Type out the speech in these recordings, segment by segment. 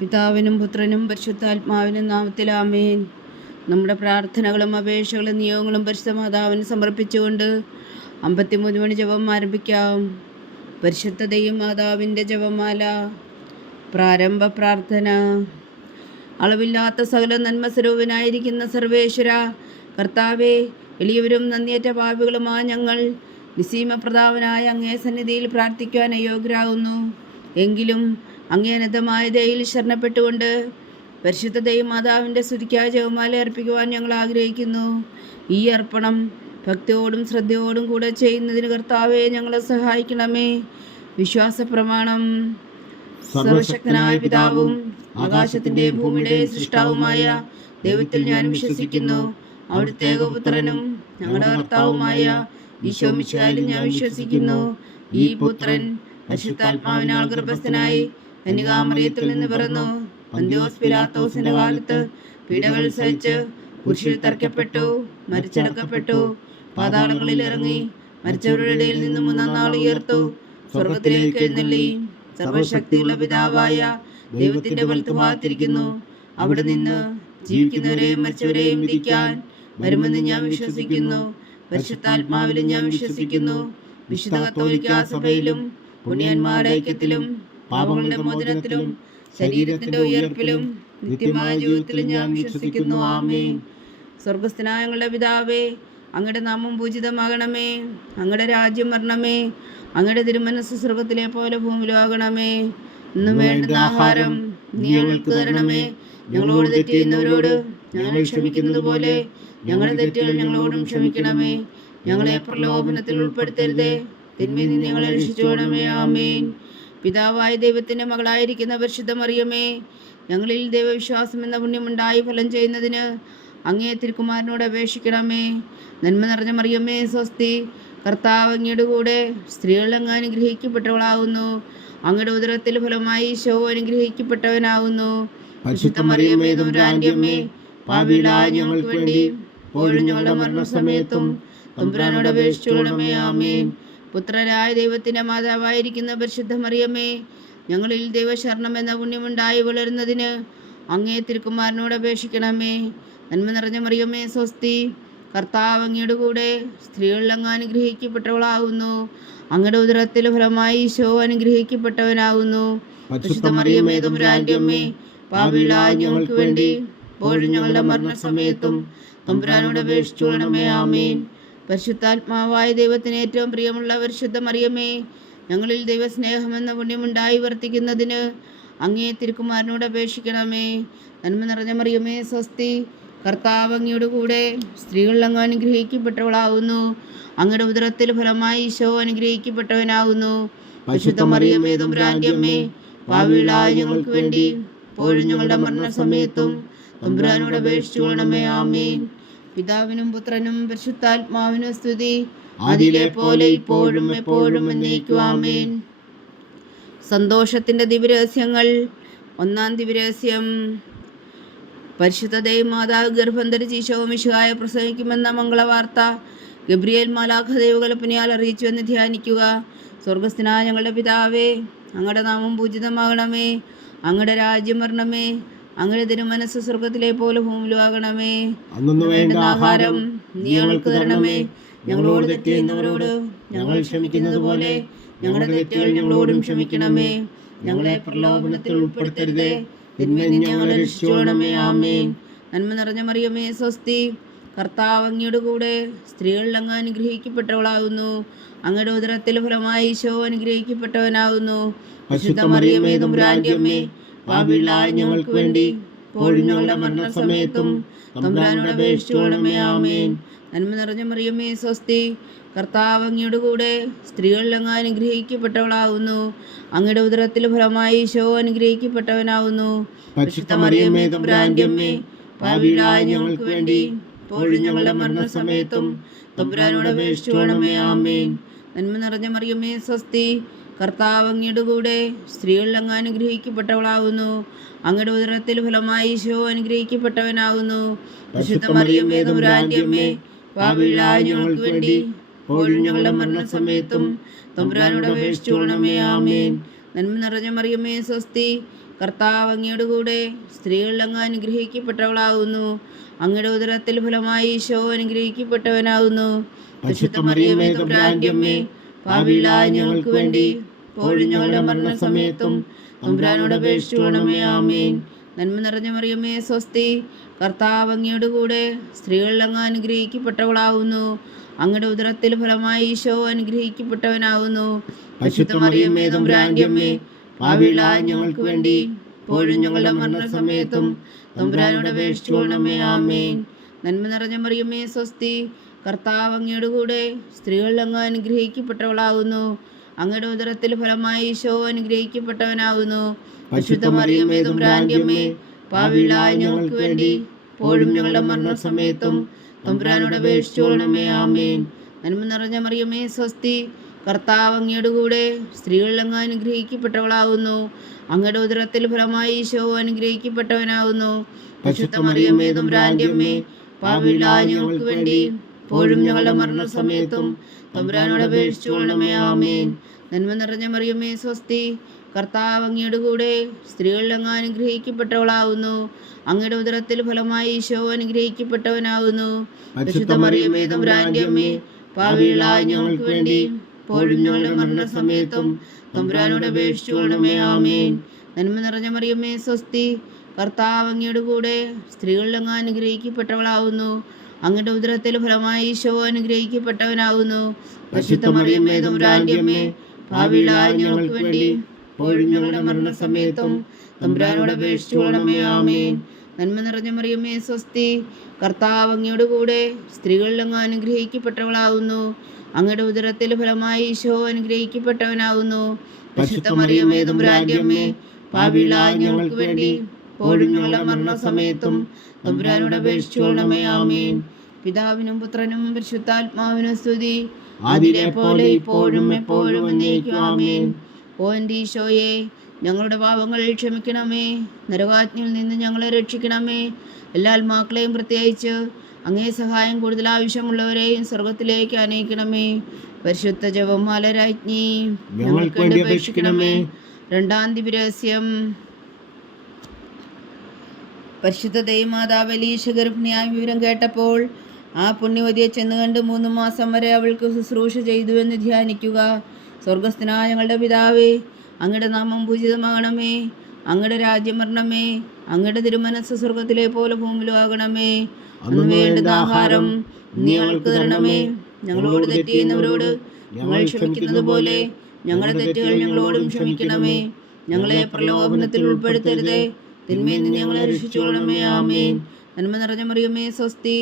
പിതാവിനും പുത്രനും പരിശുദ്ധാത്മാവിനും നാമത്തിൽ ആമേൻ. നമ്മുടെ പ്രാർത്ഥനകളും അപേക്ഷകളും നിയോഗങ്ങളും പരിശുദ്ധ മാതാവിന് സമർപ്പിച്ചുകൊണ്ട് 53 മണി ജപം ആരംഭിക്കാം. പരിശുദ്ധതയും മാതാവിൻ്റെ ജപമാല. പ്രാരംഭ പ്രാർത്ഥന. അളവില്ലാത്ത സകല നന്മ സ്വരൂപനായിരിക്കുന്ന സർവേശ്വര കർത്താവേ, എളിയവരും നന്ദിയേറ്റ പാപികളുമായ ഞങ്ങൾ നിസീമപ്രതാപനായ അങ്ങേ സന്നിധിയിൽ പ്രാർത്ഥിക്കുവാൻ അയോഗ്യരാകുന്നു. എങ്കിലും അങ്ങേ അനന്തമായ ദയയിൽ ശരണപ്പെട്ടുകൊണ്ട് പരിശുദ്ധതയും മാതാവിൻ്റെ സ്തുതിക്കായ ജപമാല അർപ്പിക്കുവാൻ ഞങ്ങൾ ആഗ്രഹിക്കുന്നു. ഈ അർപ്പണം ഭക്തിയോടും ശ്രദ്ധയോടും കൂടെ ചെയ്യുന്നതിന് കർത്താവെ ഞങ്ങളെ സഹായിക്കണമേ. വിശ്വാസ പ്രമാണം. സർവശക്തനായ പിതാവും ആകാശത്തിൻ്റെ ഭൂമിയുടെ സൃഷ്ടാവുമായ ദൈവത്തിൽ ഞാൻ വിശ്വസിക്കുന്നു. അവിടുത്തെ ഏകപുത്രനും ഞങ്ങളുടെ കർത്താവുമായ ഈശോ മിശിഹായിലും ഞാൻ വിശ്വസിക്കുന്നു. ഈ പുത്രൻ പരിശുദ്ധാത്മാവിനാൽ ഗർഭസ്ഥനായി കന്യകാമറിയത്തിൽ നിന്ന് പിറന്നു. പന്തിയോസ് പിലാത്തോസിന്റെ കാലത്ത് പീഡകൾ സഹിച്ച് കുരിശിൽ തറയ്ക്കപ്പെട്ടു, മരിച്ചടക്കപ്പെട്ടു, പാതാളങ്ങളിൽ ഇറങ്ങി മരിച്ചവരുടെ ഇടയിൽ നിന്ന് 3-ാം നാൾ ഉയർത്തു, സ്വർഗത്തിലേക്ക് എഴുന്നള്ളി, സർവശക്തിയുള്ള പിതാവായ ദൈവത്തിന്റെ വലത്തുഭാഗത്തിരിക്കുന്നു. അവിടെ നിന്ന് ജീവിക്കുന്നവരെയും മരിച്ചവരെയും വിധിക്കാൻ വരുമെന്ന് ഞാൻ വിശ്വസിക്കുന്നു. പരിശുദ്ധാത്മാവിലും ഞാൻ വിശ്വസിക്കുന്നു. വിശുദ്ധ കത്തോലിക്കാ സഭയിലും പുണ്യന്മാരുടെ ഐക്യത്തിലും പാപങ്ങളുടെ മോചനത്തിലും ശരീരത്തിന്റെ ഉയർപ്പിലും നിത്യമായ ജീവിതത്തിലും ഞാൻ വിശ്വസിക്കുന്നു. ആമേൻ. സ്വർഗസ്ഥനായ ഞങ്ങളുടെ പിതാവേ, അങ്ങയുടെ നാമം പൂജിതമാകണമേ. അങ്ങയുടെ രാജ്യം വരണമേ. അങ്ങയുടെ തിരുമനസ്സ് സ്വർഗത്തിലെ പോലെ ഭൂമിയിലാകണമേ. ഇന്നും വേണ്ടുന്ന ആഹാരം നീ ഞങ്ങൾക്ക് തരണമേ. ഞങ്ങളോട് തെറ്റ് ചെയ്യുന്നവരോട് ഞങ്ങൾ ക്ഷമിക്കുന്നത് പോലെ ഞങ്ങളുടെ തെറ്റുകൾ ഞങ്ങളോടും ക്ഷമിക്കണമേ. ഞങ്ങളെ പ്രലോഭനത്തിൽ ഉൾപ്പെടുത്തരുതേ, തിന്മയിൽ നിന്ന് ഞങ്ങളെ രക്ഷിച്ചുകൊള്ളണമേ. ആമേൻ. പിതാവായ ദൈവത്തിൻ്റെ മകളായിരിക്കുന്ന പരിശുദ്ധ മറിയമേ, ഞങ്ങളിൽ ദൈവവിശ്വാസം എന്ന പുണ്യമുണ്ടായി ഫലം ചെയ്യുന്നതിന് അങ്ങേ തിരുക്കുമാരനോട് അപേക്ഷിക്കണമേ. നന്മ നിറഞ്ഞ മറിയമേ സ്വസ്തി, കർത്താവ് അങ്ങയുടെ കൂടെ സ്ത്രീകൾ അങ്ങ് അനുഗ്രഹിക്കപ്പെട്ടവളാകുന്നു. അങ്ങയുടെ ഉദരത്തിൽ ഫലമായി ഈശോ അനുഗ്രഹിക്കപ്പെട്ടവനാകുന്നു. പരിശുദ്ധ മറിയമേ തമ്പുരാന്റമ്മേ, പാപികളായ ഞങ്ങൾക്ക് വേണ്ടി ഇപ്പോഴും ഞങ്ങളുടെ മരണസമയത്തും തമ്പുരാനോട് അപേക്ഷിച്ചുകൊള്ളണമേ. ആമേൻ. പുത്രനായ ദൈവത്തിൻ്റെ മാതാവായിരിക്കുന്ന പരിശുദ്ധ മറിയമേ, ഞങ്ങളിൽ ദൈവശരണം എന്ന പുണ്യമുണ്ടായി വളരുന്നതിന് അങ്ങേ തിരുക്കുമാരനോട് അപേക്ഷിക്കണമേ. നന്മ നിറഞ്ഞ മറിയമേ സ്വസ്തി, കർത്താവ് അങ്ങയുടെ കൂടെ സ്ത്രീകളിൽ അങ്ങ് അനുഗ്രഹിക്കപ്പെട്ടവളാകുന്നു. അങ്ങയുടെ ഉദരത്തിൽ ഫലമായി ഈശോ അനുഗ്രഹിക്കപ്പെട്ടവനാകുന്നു. പരിശുദ്ധ മറിയമേ തമ്പുരാന്റമ്മേ, പാപികളായ ഞങ്ങൾക്ക് വേണ്ടി ഇപ്പോഴും ഞങ്ങളുടെ മരണസമയത്തും തമ്പുരാനോട് അപേക്ഷിച്ചുകൊള്ളണമേ. ആമേൻ. പരിശുദ്ധാത്മാവായ ദൈവത്തിന് ഏറ്റവും പ്രിയമുള്ള പരിശുദ്ധ മറിയമേ, ഞങ്ങളിൽ ദൈവസ്നേഹമെന്ന പുണ്യമുണ്ടായി വർത്തിക്കുന്നതിന് അങ്ങേ തിരുക്കുമാരനോട് അപേക്ഷിക്കണമേ. നന്മ നിറഞ്ഞ മറിയമേ സ്വസ്തി, കർത്താവ് അങ്ങയുടെ കൂടെ സ്ത്രീകളിൽ അങ്ങ് അനുഗ്രഹിക്കപ്പെട്ടവളാകുന്നു. അങ്ങയുടെ ഉദരത്തിൽ ഫലമായി ഈശോ അനുഗ്രഹിക്കപ്പെട്ടവനാകുന്നു. പരിശുദ്ധ മറിയമേ തമ്പുരാന്റമ്മേ, പാപികളായ ഞങ്ങൾക്ക് വേണ്ടി ഇപ്പോഴും ഞങ്ങളുടെ മരണസമയത്തും തമ്പുരാനോട് അപേക്ഷിച്ചുകൊള്ളണമേ. ആമേൻ. പിതാവിനും പുത്രനും പരിശുദ്ധാത്മാവിനും സ്തുതി, അതിലെ പോലെ ഇപ്പോഴും എപ്പോഴും എന്നേക്കും. ആമേൻ. സന്തോഷത്തിൻ്റെ ദിവ്യരഹസ്യങ്ങൾ. 1-ാം ദിവ്യരഹസ്യം. പരിശുദ്ധതയും മാതാവ് ഗർഭം ധരിച്ച് ഈശോ മിശിഹായെ പ്രസവിക്കുമെന്ന മംഗളവാർത്ത ഗബ്രിയേൽ മാലാഖ ദൈവകൽപ്പനയാൽ അറിയിച്ചു എന്ന് ധ്യാനിക്കുക. സ്വർഗസ്ഥനായ ഞങ്ങളുടെ പിതാവേ, അങ്ങയുടെ നാമം പൂജിതമാകണമേ. അങ്ങയുടെ രാജ്യം വരണമേ. അങ്ങയുടെ തിരുമനസ്സ് സ്വർഗത്തിലെ പോലെ ഭൂമിയിലാകണമേ. വേണ്ടുന്ന ആഹാരം നീ ഞങ്ങൾക്ക് തരണമേ. ഞങ്ങളോട് തെറ്റ് ചെയ്യുന്നവരോട് ഞങ്ങൾ ക്ഷമിക്കുന്നത് പോലെ ഞങ്ങളുടെ തെറ്റുകൾ ഞങ്ങളോടും ക്ഷമിക്കണമേ. ഞങ്ങളെ പ്രലോഭനത്തിൽ ഉൾപ്പെടുത്തരുതേ, തിന്മയിൽ നിന്ന് ഞങ്ങളെ രക്ഷിച്ചുകൊള്ളണമേ. ആമേൻ. നന്മ നിറഞ്ഞ മറിയമേ സ്വസ്തി, കർത്താവ് അങ്ങയുടെ കൂടെ സ്ത്രീകളിൽ അങ്ങ് അനുഗ്രഹിക്കപ്പെട്ടവളാകുന്നു. അങ്ങയുടെ ഉദരത്തിൽ ഫലമായി ഈശോ അനുഗ്രഹിക്കപ്പെട്ടവനാകുന്നു. പരിശുദ്ധ മറിയമേ തമ്പുരാന്റമ്മേ, പാപികളായ ഞങ്ങൾക്ക് വേണ്ടി ഇപ്പോഴും ഞങ്ങളുടെ മരണസമയത്തും തമ്പുരാനോട് അപേക്ഷിച്ചുകൊള്ളണമേ. ആമേൻ. നന്മ നിറഞ്ഞ മറിയമേ സ്വസ്തി, കർത്താവ് അങ്ങയുടെ കൂടെ സ്ത്രീകളിൽ അങ്ങ് അനുഗ്രഹിക്കപ്പെട്ടവളാകുന്നു. അങ്ങയുടെ ഉദരത്തിൽ ഫലമായി ഈശോ അനുഗ്രഹിക്കപ്പെട്ടവനാകുന്നു. പരിശുദ്ധ മറിയമേ തമ്പുരാന്റമ്മേ, പാപികളായ ഞങ്ങൾക്ക് വേണ്ടി ഇപ്പോഴും ഞങ്ങളുടെ മരണസമയത്തും തമ്പുരാനോട് അപേക്ഷിച്ചുകൊള്ളണമേ. ആമേൻ. നന്മ നിറഞ്ഞ മറിയമേ സ്വസ്തി, കർത്താവ് അങ്ങയുടെ കൂടെ സ്ത്രീകളിൽ അങ്ങ് അനുഗ്രഹിക്കപ്പെട്ടവളാകുന്നു. അങ്ങയുടെ ഉദരത്തിൽ ഫലമായി ഈശോ അനുഗ്രഹിക്കപ്പെട്ടവനാകുന്നു. പരിശുദ്ധ മറിയമേ തമ്പുരാന്റമ്മേ, പാപികളായ ഞങ്ങൾക്ക് വേണ്ടി ഇപ്പോഴും ഞങ്ങളുടെ മരണസമയത്തും തമ്പുരാനോട് അപേക്ഷിച്ചുകൊള്ളണമേ. ആമേൻ. നന്മ നിറഞ്ഞ മറിയമേ സ്വസ്തി, കർത്താവ് അങ്ങയുടെ കൂടെ സ്ത്രീകളിൽ അങ്ങ് അനുഗ്രഹിക്കപ്പെട്ടവളാകുന്നു. അങ്ങയുടെ ഉദരത്തിൽ ഫലമായി ഈശോ അനുഗ്രഹിക്കപ്പെട്ടവനാകുന്നു. പരിശുദ്ധ മറിയമേ തമ്പുരാന്റെ അമ്മേ, പാപികളായ ഞങ്ങൾക്ക് വേണ്ടി ഇപ്പോഴും ഞങ്ങളുടെ മരണസമയത്തും തമ്പുരാനോട് അപേക്ഷിച്ചുകൊള്ളണമേ. ആമേൻ. നന്മ നിറഞ്ഞ മറിയമേ സ്വസ്തി, കർത്താവ് അങ്ങയുടെ കൂടെ സ്ത്രീകളിൽ അങ്ങ് അനുഗ്രഹിക്കപ്പെട്ടവളാകുന്നു. അങ്ങയുടെ ഉദരത്തിൽ ഫലമായി ഈശോ അനുഗ്രഹിക്കപ്പെട്ടവനാകുന്നു. പരിശുദ്ധ മറിയമേ തമ്പുരാന്റെ അമ്മേ, പാപികളായ ഞങ്ങൾക്ക് വേണ്ടി ഇപ്പോഴും ഞങ്ങളുടെ മരണസമയത്തും തമ്പുരാനോട് അപേക്ഷിച്ചുകൊള്ളണമേ. ആമേൻ. നന്മ നിറഞ്ഞ മറിയമേ സ്വസ്തി, കർത്താവ് അങ്ങയുടെ കൂടെ സ്ത്രീകളിൽ അങ്ങ് അനുഗ്രഹിക്കപ്പെട്ടവളാകുന്നു. അങ്ങയുടെ ഉദരത്തിൽ ഫലമായി ഈശോ അനുഗ്രഹിക്കപ്പെട്ടവനാകുന്നു. പരിശുദ്ധ മറിയമേ തമ്പുരാന്റെ അമ്മേ, പാപികളായ ഞങ്ങൾക്ക് വേണ്ടി ഇപ്പോഴും ഞങ്ങളുടെ മരണസമയത്തും തമ്പുരാനോട് അപേക്ഷിച്ചുകൊള്ളണമേ. ആമേൻ. നന്മ നിറഞ്ഞ മറിയമേ സ്വസ്തി, കർത്താവ് അങ്ങയുടെ കൂടെ സ്ത്രീകളിൽ അങ്ങ് അനുഗ്രഹിക്കപ്പെട്ടവളാകുന്നു. അങ്ങയുടെ ഉദരത്തിൽ ഫലമായി ഈശോ അനുഗ്രഹിക്കപ്പെട്ടവനാകുന്നു. പരിശുദ്ധ മറിയമേ തമ്പുരാന്റെ അമ്മേ, പാപികളായ ഞങ്ങൾക്ക് വേണ്ടി ഇപ്പോഴും ഞങ്ങളുടെ മരണസമയത്തും തമ്പുരാനോട് അപേക്ഷിച്ചുകൊള്ളണമേ. ആമേൻ. നന്മ നിറഞ്ഞ മറിയമേ സ്വസ്തി, കർത്താവ് അങ്ങയുടെ കൂടെ സ്ത്രീകളിൽ അങ്ങ് അനുഗ്രഹിക്കപ്പെട്ടവളാകുന്നു. അങ്ങയുടെ ഉദരത്തിൽ ഫലമായി ഈശോ അനുഗ്രഹിക്കപ്പെട്ടവനാകുന്നു. പരിശുദ്ധ മറിയമേ തമ്പുരാന്റെ അമ്മേ, പാപികളായ ഞങ്ങൾക്ക് വേണ്ടി ഇപ്പോഴും ഞങ്ങളുടെ മരണസമയത്തും തമ്പുരാനോട് അപേക്ഷിച്ചുകൊള്ളണമേ. ആമേൻ. നന്മ നിറഞ്ഞ മറിയമേ സ്വസ്തി, കർത്താവ് അങ്ങയുടെ കൂടെ സ്ത്രീകളിൽ അങ്ങ് അനുഗ്രഹിക്കപ്പെട്ടവളാകുന്നു. അങ്ങയുടെ ഉദരത്തിൽ ഫലമായി ഈശോ അനുഗ്രഹിക്കപ്പെട്ടവനാകുന്നു. പരിശുദ്ധ മറിയമേ തമ്പുരാന്റെ അമ്മേ, പാപികളായ ഞങ്ങൾക്ക് വേണ്ടി ഇപ്പോഴും ഞങ്ങളുടെ മരണസമയത്തും തമ്പുരാനോട് അപേക്ഷിച്ചുകൊള്ളണമേ. ആമേൻ. നന്മ നിറഞ്ഞ മറിയമേ സ്വസ്തി, കർത്താവ് അങ്ങയുടെ കൂടെ സ്ത്രീകളിൽ അങ്ങ് അനുഗ്രഹിക്കപ്പെട്ടവളാകുന്നു. അങ്ങയുടെ ഉദരത്തിൽ ഫലമായി ഈശോ അനുഗ്രഹിക്കപ്പെട്ടവനാകുന്നു. പരിശുദ്ധ മറിയമേ തമ്പുരാന്റെ അമ്മേ, പാപികളായ ഞങ്ങൾക്ക് വേണ്ടി ഇപ്പോഴും ഞങ്ങളുടെ മരണസമയത്തും തമ്പുരാനോട് അപേക്ഷിച്ചുകൊള്ളണമേ. ആമേൻ. പിതാവിനും പുത്രനും പരിശുദ്ധാത്മാവിനും സ്തുതി, ആദിയിലെ പോലെ ഇപ്പോഴും എപ്പോഴും എന്നേക്കും. ആമേൻ. ഓ എൻ്റെ ഈശോയെ, ഞങ്ങളുടെ പാപങ്ങൾ ക്ഷമിക്കണമേ. നരകാജ്ഞയിൽ നിന്ന് ഞങ്ങളെ രക്ഷിക്കണമേ. എല്ലാ ആത്മാക്കളെയും പ്രത്യേകിച്ച് അങ്ങേ സഹായം കൂടുതൽ ആവശ്യമുള്ളവരെയും സ്വർഗത്തിലേക്ക് അനയിക്കണമേ. പരിശുദ്ധ ജപമാല രാജ്ഞി, ഞങ്ങൾക്ക് വേണ്ടി അപേക്ഷിക്കണമേ. രണ്ടാം ദിവ്യരഹസ്യം. പരിശുദ്ധ ദൈവമാതാവ് എലീശ ഗർഭിണിയായ വിവരം കേട്ടപ്പോൾ ആ പുണ്യവതിയെ ചെന്ന് കണ്ട് 3 മാസം വരെ അവൾക്ക് ശുശ്രൂഷ ചെയ്തുവെന്ന് ധ്യാനിക്കുക. സ്വർഗസ്ഥനായ ഞങ്ങളുടെ പിതാവേ, അങ്ങയുടെ നാമം പൂജിതമാകണമേ. അങ്ങയുടെ രാജ്യം വരണമേ. അങ്ങയുടെ തിരുമനസ്സ് സ്വർഗത്തിലെ പോലെ ഭൂമിയിലും ആകണമേ. അന്ന് വേണ്ടുന്ന ആഹാരം നീ ഞങ്ങൾക്ക് തരണമേ. ഞങ്ങളോട് തെറ്റ് ചെയ്യുന്നവരോട് ഞങ്ങൾ ക്ഷമിക്കുന്നത് പോലെ ഞങ്ങളുടെ തെറ്റുകൾ ഞങ്ങളോടും ക്ഷമിക്കണമേ. ഞങ്ങളെ പ്രലോഭനത്തിൽ ഉൾപ്പെടുത്തരുതേ, തിന്മയിൽ നിന്ന് ഞങ്ങളെ രക്ഷിച്ചുകൊള്ളണമേ. ആമേൻ. നന്മ നിറഞ്ഞ മറിയമേ സ്വസ്തി,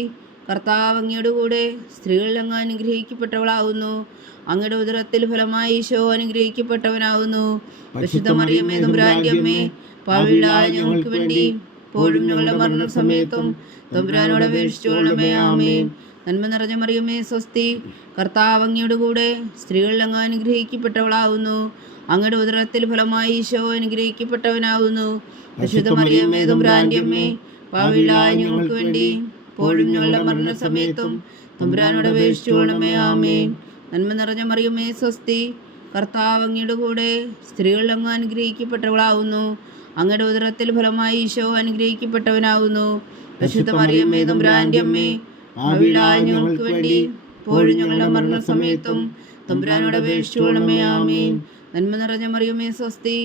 കർത്താവ് അങ്ങയുടെ കൂടെ സ്ത്രീകളിൽ അങ്ങ് അനുഗ്രഹിക്കപ്പെട്ടവളാകുന്നു. അങ്ങയുടെ ഉദരത്തിൽ ഫലമായി ഈശോ അനുഗ്രഹിക്കപ്പെട്ടവനാകുന്നു. പരിശുദ്ധ മറിയമേ തമ്പുരാന്റെ അമ്മേ, പാപികളായ ഞങ്ങൾക്ക് വേണ്ടി ഇപ്പോഴും ഞങ്ങളുടെ മരണസമയത്തും തമ്പുരാനോട് അപേക്ഷിച്ചുകൊള്ളണമേ. ആമേൻ. നന്മ നിറഞ്ഞ മറിയമേ സ്വസ്തി, കർത്താവ് അങ്ങയുടെ കൂടെ സ്ത്രീകളിൽ അങ്ങ് അനുഗ്രഹിക്കപ്പെട്ടവളാകുന്നു. അങ്ങയുടെ ഉദരത്തിൽ ഫലമായി ഈശോ അനുഗ്രഹിക്കപ്പെട്ടവനാകുന്നു. പരിശുദ്ധ മറിയമേ തമ്പുരാന്റെ അമ്മേ, പാപികളായ ഞങ്ങൾക്ക് വേണ്ടി ഇപ്പോഴും ഞങ്ങളുടെ മരണസമയത്തും തമ്പുരാനോട് അപേക്ഷിച്ചുകൊള്ളണമേ. ആമേൻ. നന്മ നിറഞ്ഞ മറിയമേ സ്വസ്തി, കർത്താവ് അങ്ങയുടെ കൂടെ സ്ത്രീകളിൽ അങ്ങ് അനുഗ്രഹിക്കപ്പെട്ടവളാകുന്നു. അങ്ങയുടെ ഉദരത്തിൽ ഫലമായി ഈശോ അനുഗ്രഹിക്കപ്പെട്ടവനാകുന്നു. പരിശുദ്ധ മറിയമേ തമ്പുരാന്റെ അമ്മേ, പാപികളായ ഞങ്ങൾക്ക് വേണ്ടി ഇപ്പോഴും ഞങ്ങളുടെ മരണസമയത്തും തമ്പുരാനോട് അപേക്ഷിച്ചുകൊള്ളണമേ. ആമേൻ. നന്മ നിറഞ്ഞ മറിയമേ സ്വസ്തി,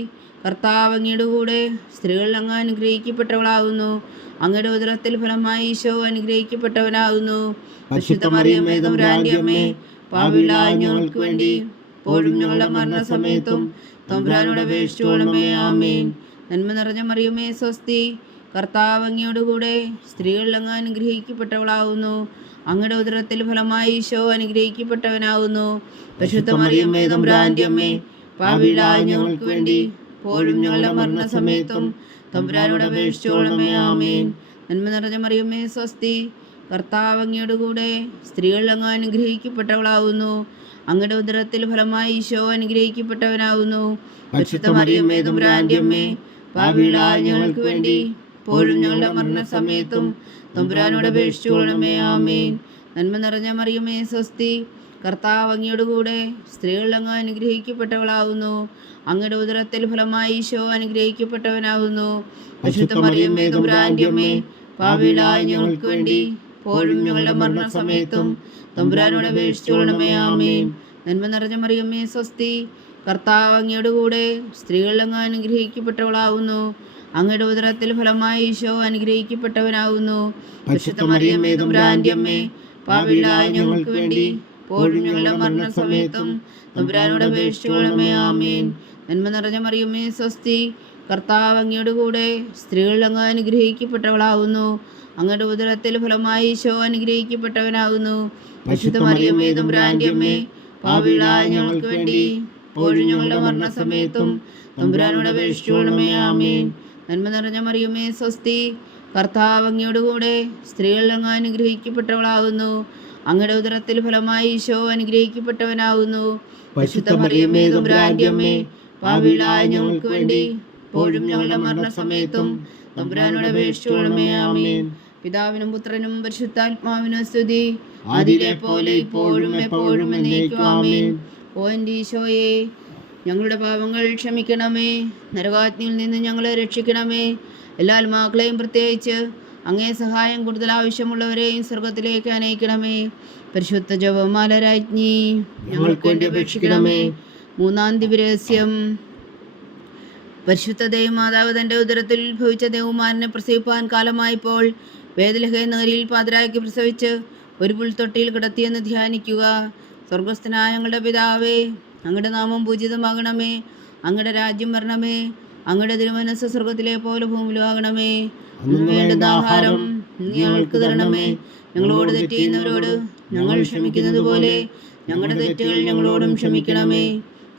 കർത്താവ് അങ്ങയുടെ കൂടെ സ്ത്രീകളിൽ അങ്ങ് അനുഗ്രഹിക്കപ്പെട്ടവളാകുന്നു. അങ്ങയുടെ ഉദരത്തിൽ ഫലമായി ഈശോ അനുഗ്രഹിക്കപ്പെട്ടവനാകുന്നു. പരിശുദ്ധ മറിയമേ തമ്പുരാന്റെ അമ്മേ, പാപികളായ ഞങ്ങൾക്ക് വേണ്ടി ഇപ്പോഴും ഞങ്ങളുടെ മരണസമയത്തും തമ്പുരാനോട് അപേക്ഷിച്ചുകൊള്ളണമേ. ആമേൻ. നന്മ നിറഞ്ഞ മറിയമേ സ്വസ്തി, കർത്താവ് അങ്ങയുടെ കൂടെ സ്ത്രീകളിൽ അങ്ങ് അനുഗ്രഹിക്കപ്പെട്ടവളാകുന്നു. അങ്ങയുടെ ഉദരത്തിൽ ഫലമായി ഈശോ അനുഗ്രഹിക്കപ്പെട്ടവനാകുന്നു. പരിശുദ്ധ മറിയമേ തമ്പുരാന്റെ അമ്മേ, പാപികളായ ഞങ്ങൾക്ക് വേണ്ടി ഇപ്പോഴും ഞങ്ങളുടെ മരണസമയത്തും തമ്പുരാനോട് അപേക്ഷിച്ചുകൊള്ളണമേ. ആമേൻ. നന്മ നിറഞ്ഞ മറിയമേ സ്വസ്തി, കർത്താവ് അങ്ങയുടെ കൂടെ സ്ത്രീകളിൽ അങ്ങ് അനുഗ്രഹിക്കപ്പെട്ടവളാകുന്നു. അങ്ങയുടെ ഉദരത്തിൽ ഫലമായി ഈശോ അനുഗ്രഹിക്കപ്പെട്ടവനാകുന്നു. പരിശുദ്ധ മറിയമേ തമ്പുരാന്റെ അമ്മേ, പാപികളായ ഞങ്ങൾക്ക് വേണ്ടി ഇപ്പോഴും ഞങ്ങളുടെ മരണസമയത്തും തമ്പുരാനോട് അപേക്ഷിച്ചുകൊള്ളണമേ. ആമേൻ. നന്മ നിറഞ്ഞ മറിയമേ സ്വസ്തി, കർത്താവ് അങ്ങയോടുകൂടെ സ്ത്രീകൾ അങ്ങ് അനുഗ്രഹിക്കപ്പെട്ടവളാവുന്നു. അങ്ങയുടെ ഉദരത്തിൽ ഫലമായി ഈശോ അനുഗ്രഹിക്കപ്പെട്ടവനാകുന്നു. പരിശുദ്ധ മറിയമ്മേ തമ്പുരാന്റെ അമ്മേ, പാപികളായ ഞങ്ങൾക്ക് വേണ്ടി ഇപ്പോഴും ഞങ്ങളുടെ മരണസമയത്തും തമ്പുരാനോട് അപേക്ഷിച്ചുകൊള്ളണമേ. ആമേൻ. നന്മ നിറഞ്ഞ മറിയമ്മേ സ്വസ്തി, കർത്താവ് അങ്ങയോടുകൂടെ സ്ത്രീകൾ അങ്ങ് അനുഗ്രഹിക്കപ്പെട്ടവളാവുന്നു. അങ്ങയുടെ ഉദരത്തിൽ ഫലമായി ഈശോ അനുഗ്രഹിക്കപ്പെട്ടവനാകുന്നു. പരിശുദ്ധ മറിയമ്മേ തമ്പുരാന്റെ അമ്മേ, പാപികളായ ഞങ്ങൾക്ക് വേണ്ടി ഇപ്പോഴും ഞങ്ങളുടെ മരണസമയത്തും തമ്പുരാനോട് അപേക്ഷിച്ചുകൊള്ളണമേ. ആമേൻ. നന്മ നിറഞ്ഞ മറിയമ്മേ സ്വസ്തി, കർത്താവ് അങ്ങയോടുകൂടെ സ്ത്രീകൾ അങ്ങ് അനുഗ്രഹിക്കപ്പെട്ടവളാവുന്നു. അങ്ങയുടെ ഉദരത്തിൽ ഫലമായി ഈശോ അനുഗ്രഹിക്കപ്പെട്ടവനാകുന്നു. പരിശുദ്ധ മറിയമ്മേ തമ്പുരാന്റെ അമ്മേ, പാപികളായ ഞങ്ങൾക്ക് വേണ്ടി ഇപ്പോഴും ഞങ്ങളുടെ മരണസമയത്തും തമ്പുരാനോട് അപേക്ഷിച്ചുകൊള്ളണമേ. ആമേൻ. നന്മ നിറഞ്ഞ മറിയമ്മേ സ്വസ്തി, കർത്താവ് അങ്ങയോടുകൂടെ സ്ത്രീകൾ അങ്ങ് അനുഗ്രഹിക്കപ്പെട്ടവളാകുന്നു. അങ്ങയുടെ ഉദരത്തിൽ ഫലമായി ഈശോ അനുഗ്രഹിക്കപ്പെട്ടവനാകുന്നു. പരിശുദ്ധ മറിയമ്മേ തമ്പുരാന്റെ അമ്മേ, പാപികളായ ഞങ്ങൾക്ക് വേണ്ടി ഇപ്പോഴും ഞങ്ങളുടെ മരണസമയത്തും തമ്പുരാനോട് അപേക്ഷിച്ചുകൊള്ളണമേ. ആമേൻ. പിതാവിനും പുത്രനും പരിശുദ്ധാത്മാവിനും സ്തുതി, അതിലെ പോലെ ഇപ്പോഴും എപ്പോഴും എന്നേക്കും. ആമേൻ. ഓ എൻ്റെ ഈശോയെ, ഞങ്ങളുടെ പാപങ്ങൾ ക്ഷമിക്കണമേ. നരകാഗ്നിയിൽ നിന്ന് ഞങ്ങളെ രക്ഷിക്കണമേ. എല്ലാ ആത്മാക്കളെയും പ്രത്യേകിച്ച് അങ്ങേ സഹായം കൂടുതൽ ആവശ്യമുള്ളവരെയും സ്വർഗത്തിലേക്ക് അനയിക്കണമേ. പരിശുദ്ധ ജപമാല രാജ്ഞി, ഞങ്ങൾക്ക് വേണ്ടി അപേക്ഷിക്കണമേ. മൂന്നാം ദിവ്യരഹസ്യം. പരിശുദ്ധ ദൈവമാതാവ് തൻ്റെ ഉദരത്തിൽ ഉത്ഭവിച്ച ദേവകുമാരനെ പ്രസവിപ്പാൻ കാലമായപ്പോൾ ബേത്ലഹേം നഗരിയിൽ പാതിരായ്ക്ക് പ്രസവിച്ച് ഒരു പുൽത്തൊട്ടിയിൽ കിടത്തിയെന്ന് ധ്യാനിക്കുക. സ്വർഗസ്ഥനായ ഞങ്ങളുടെ പിതാവേ, അങ്ങയുടെ നാമം പൂജിതമാകണമേ. അങ്ങയുടെ രാജ്യം വരണമേ. അങ്ങയുടെ തിരുമനസ്സ് സ്വർഗത്തിലെ പോലെ ഭൂമിയിലും ആകണമേ. അന്ന് വേണ്ടുന്ന ആഹാരം ഞങ്ങൾക്ക് തരണമേ. ഞങ്ങളോട് തെറ്റ് ചെയ്യുന്നവരോട് ഞങ്ങൾ ക്ഷമിക്കുന്നത് പോലെ ഞങ്ങളുടെ തെറ്റുകൾ ഞങ്ങളോടും ക്ഷമിക്കണമേ.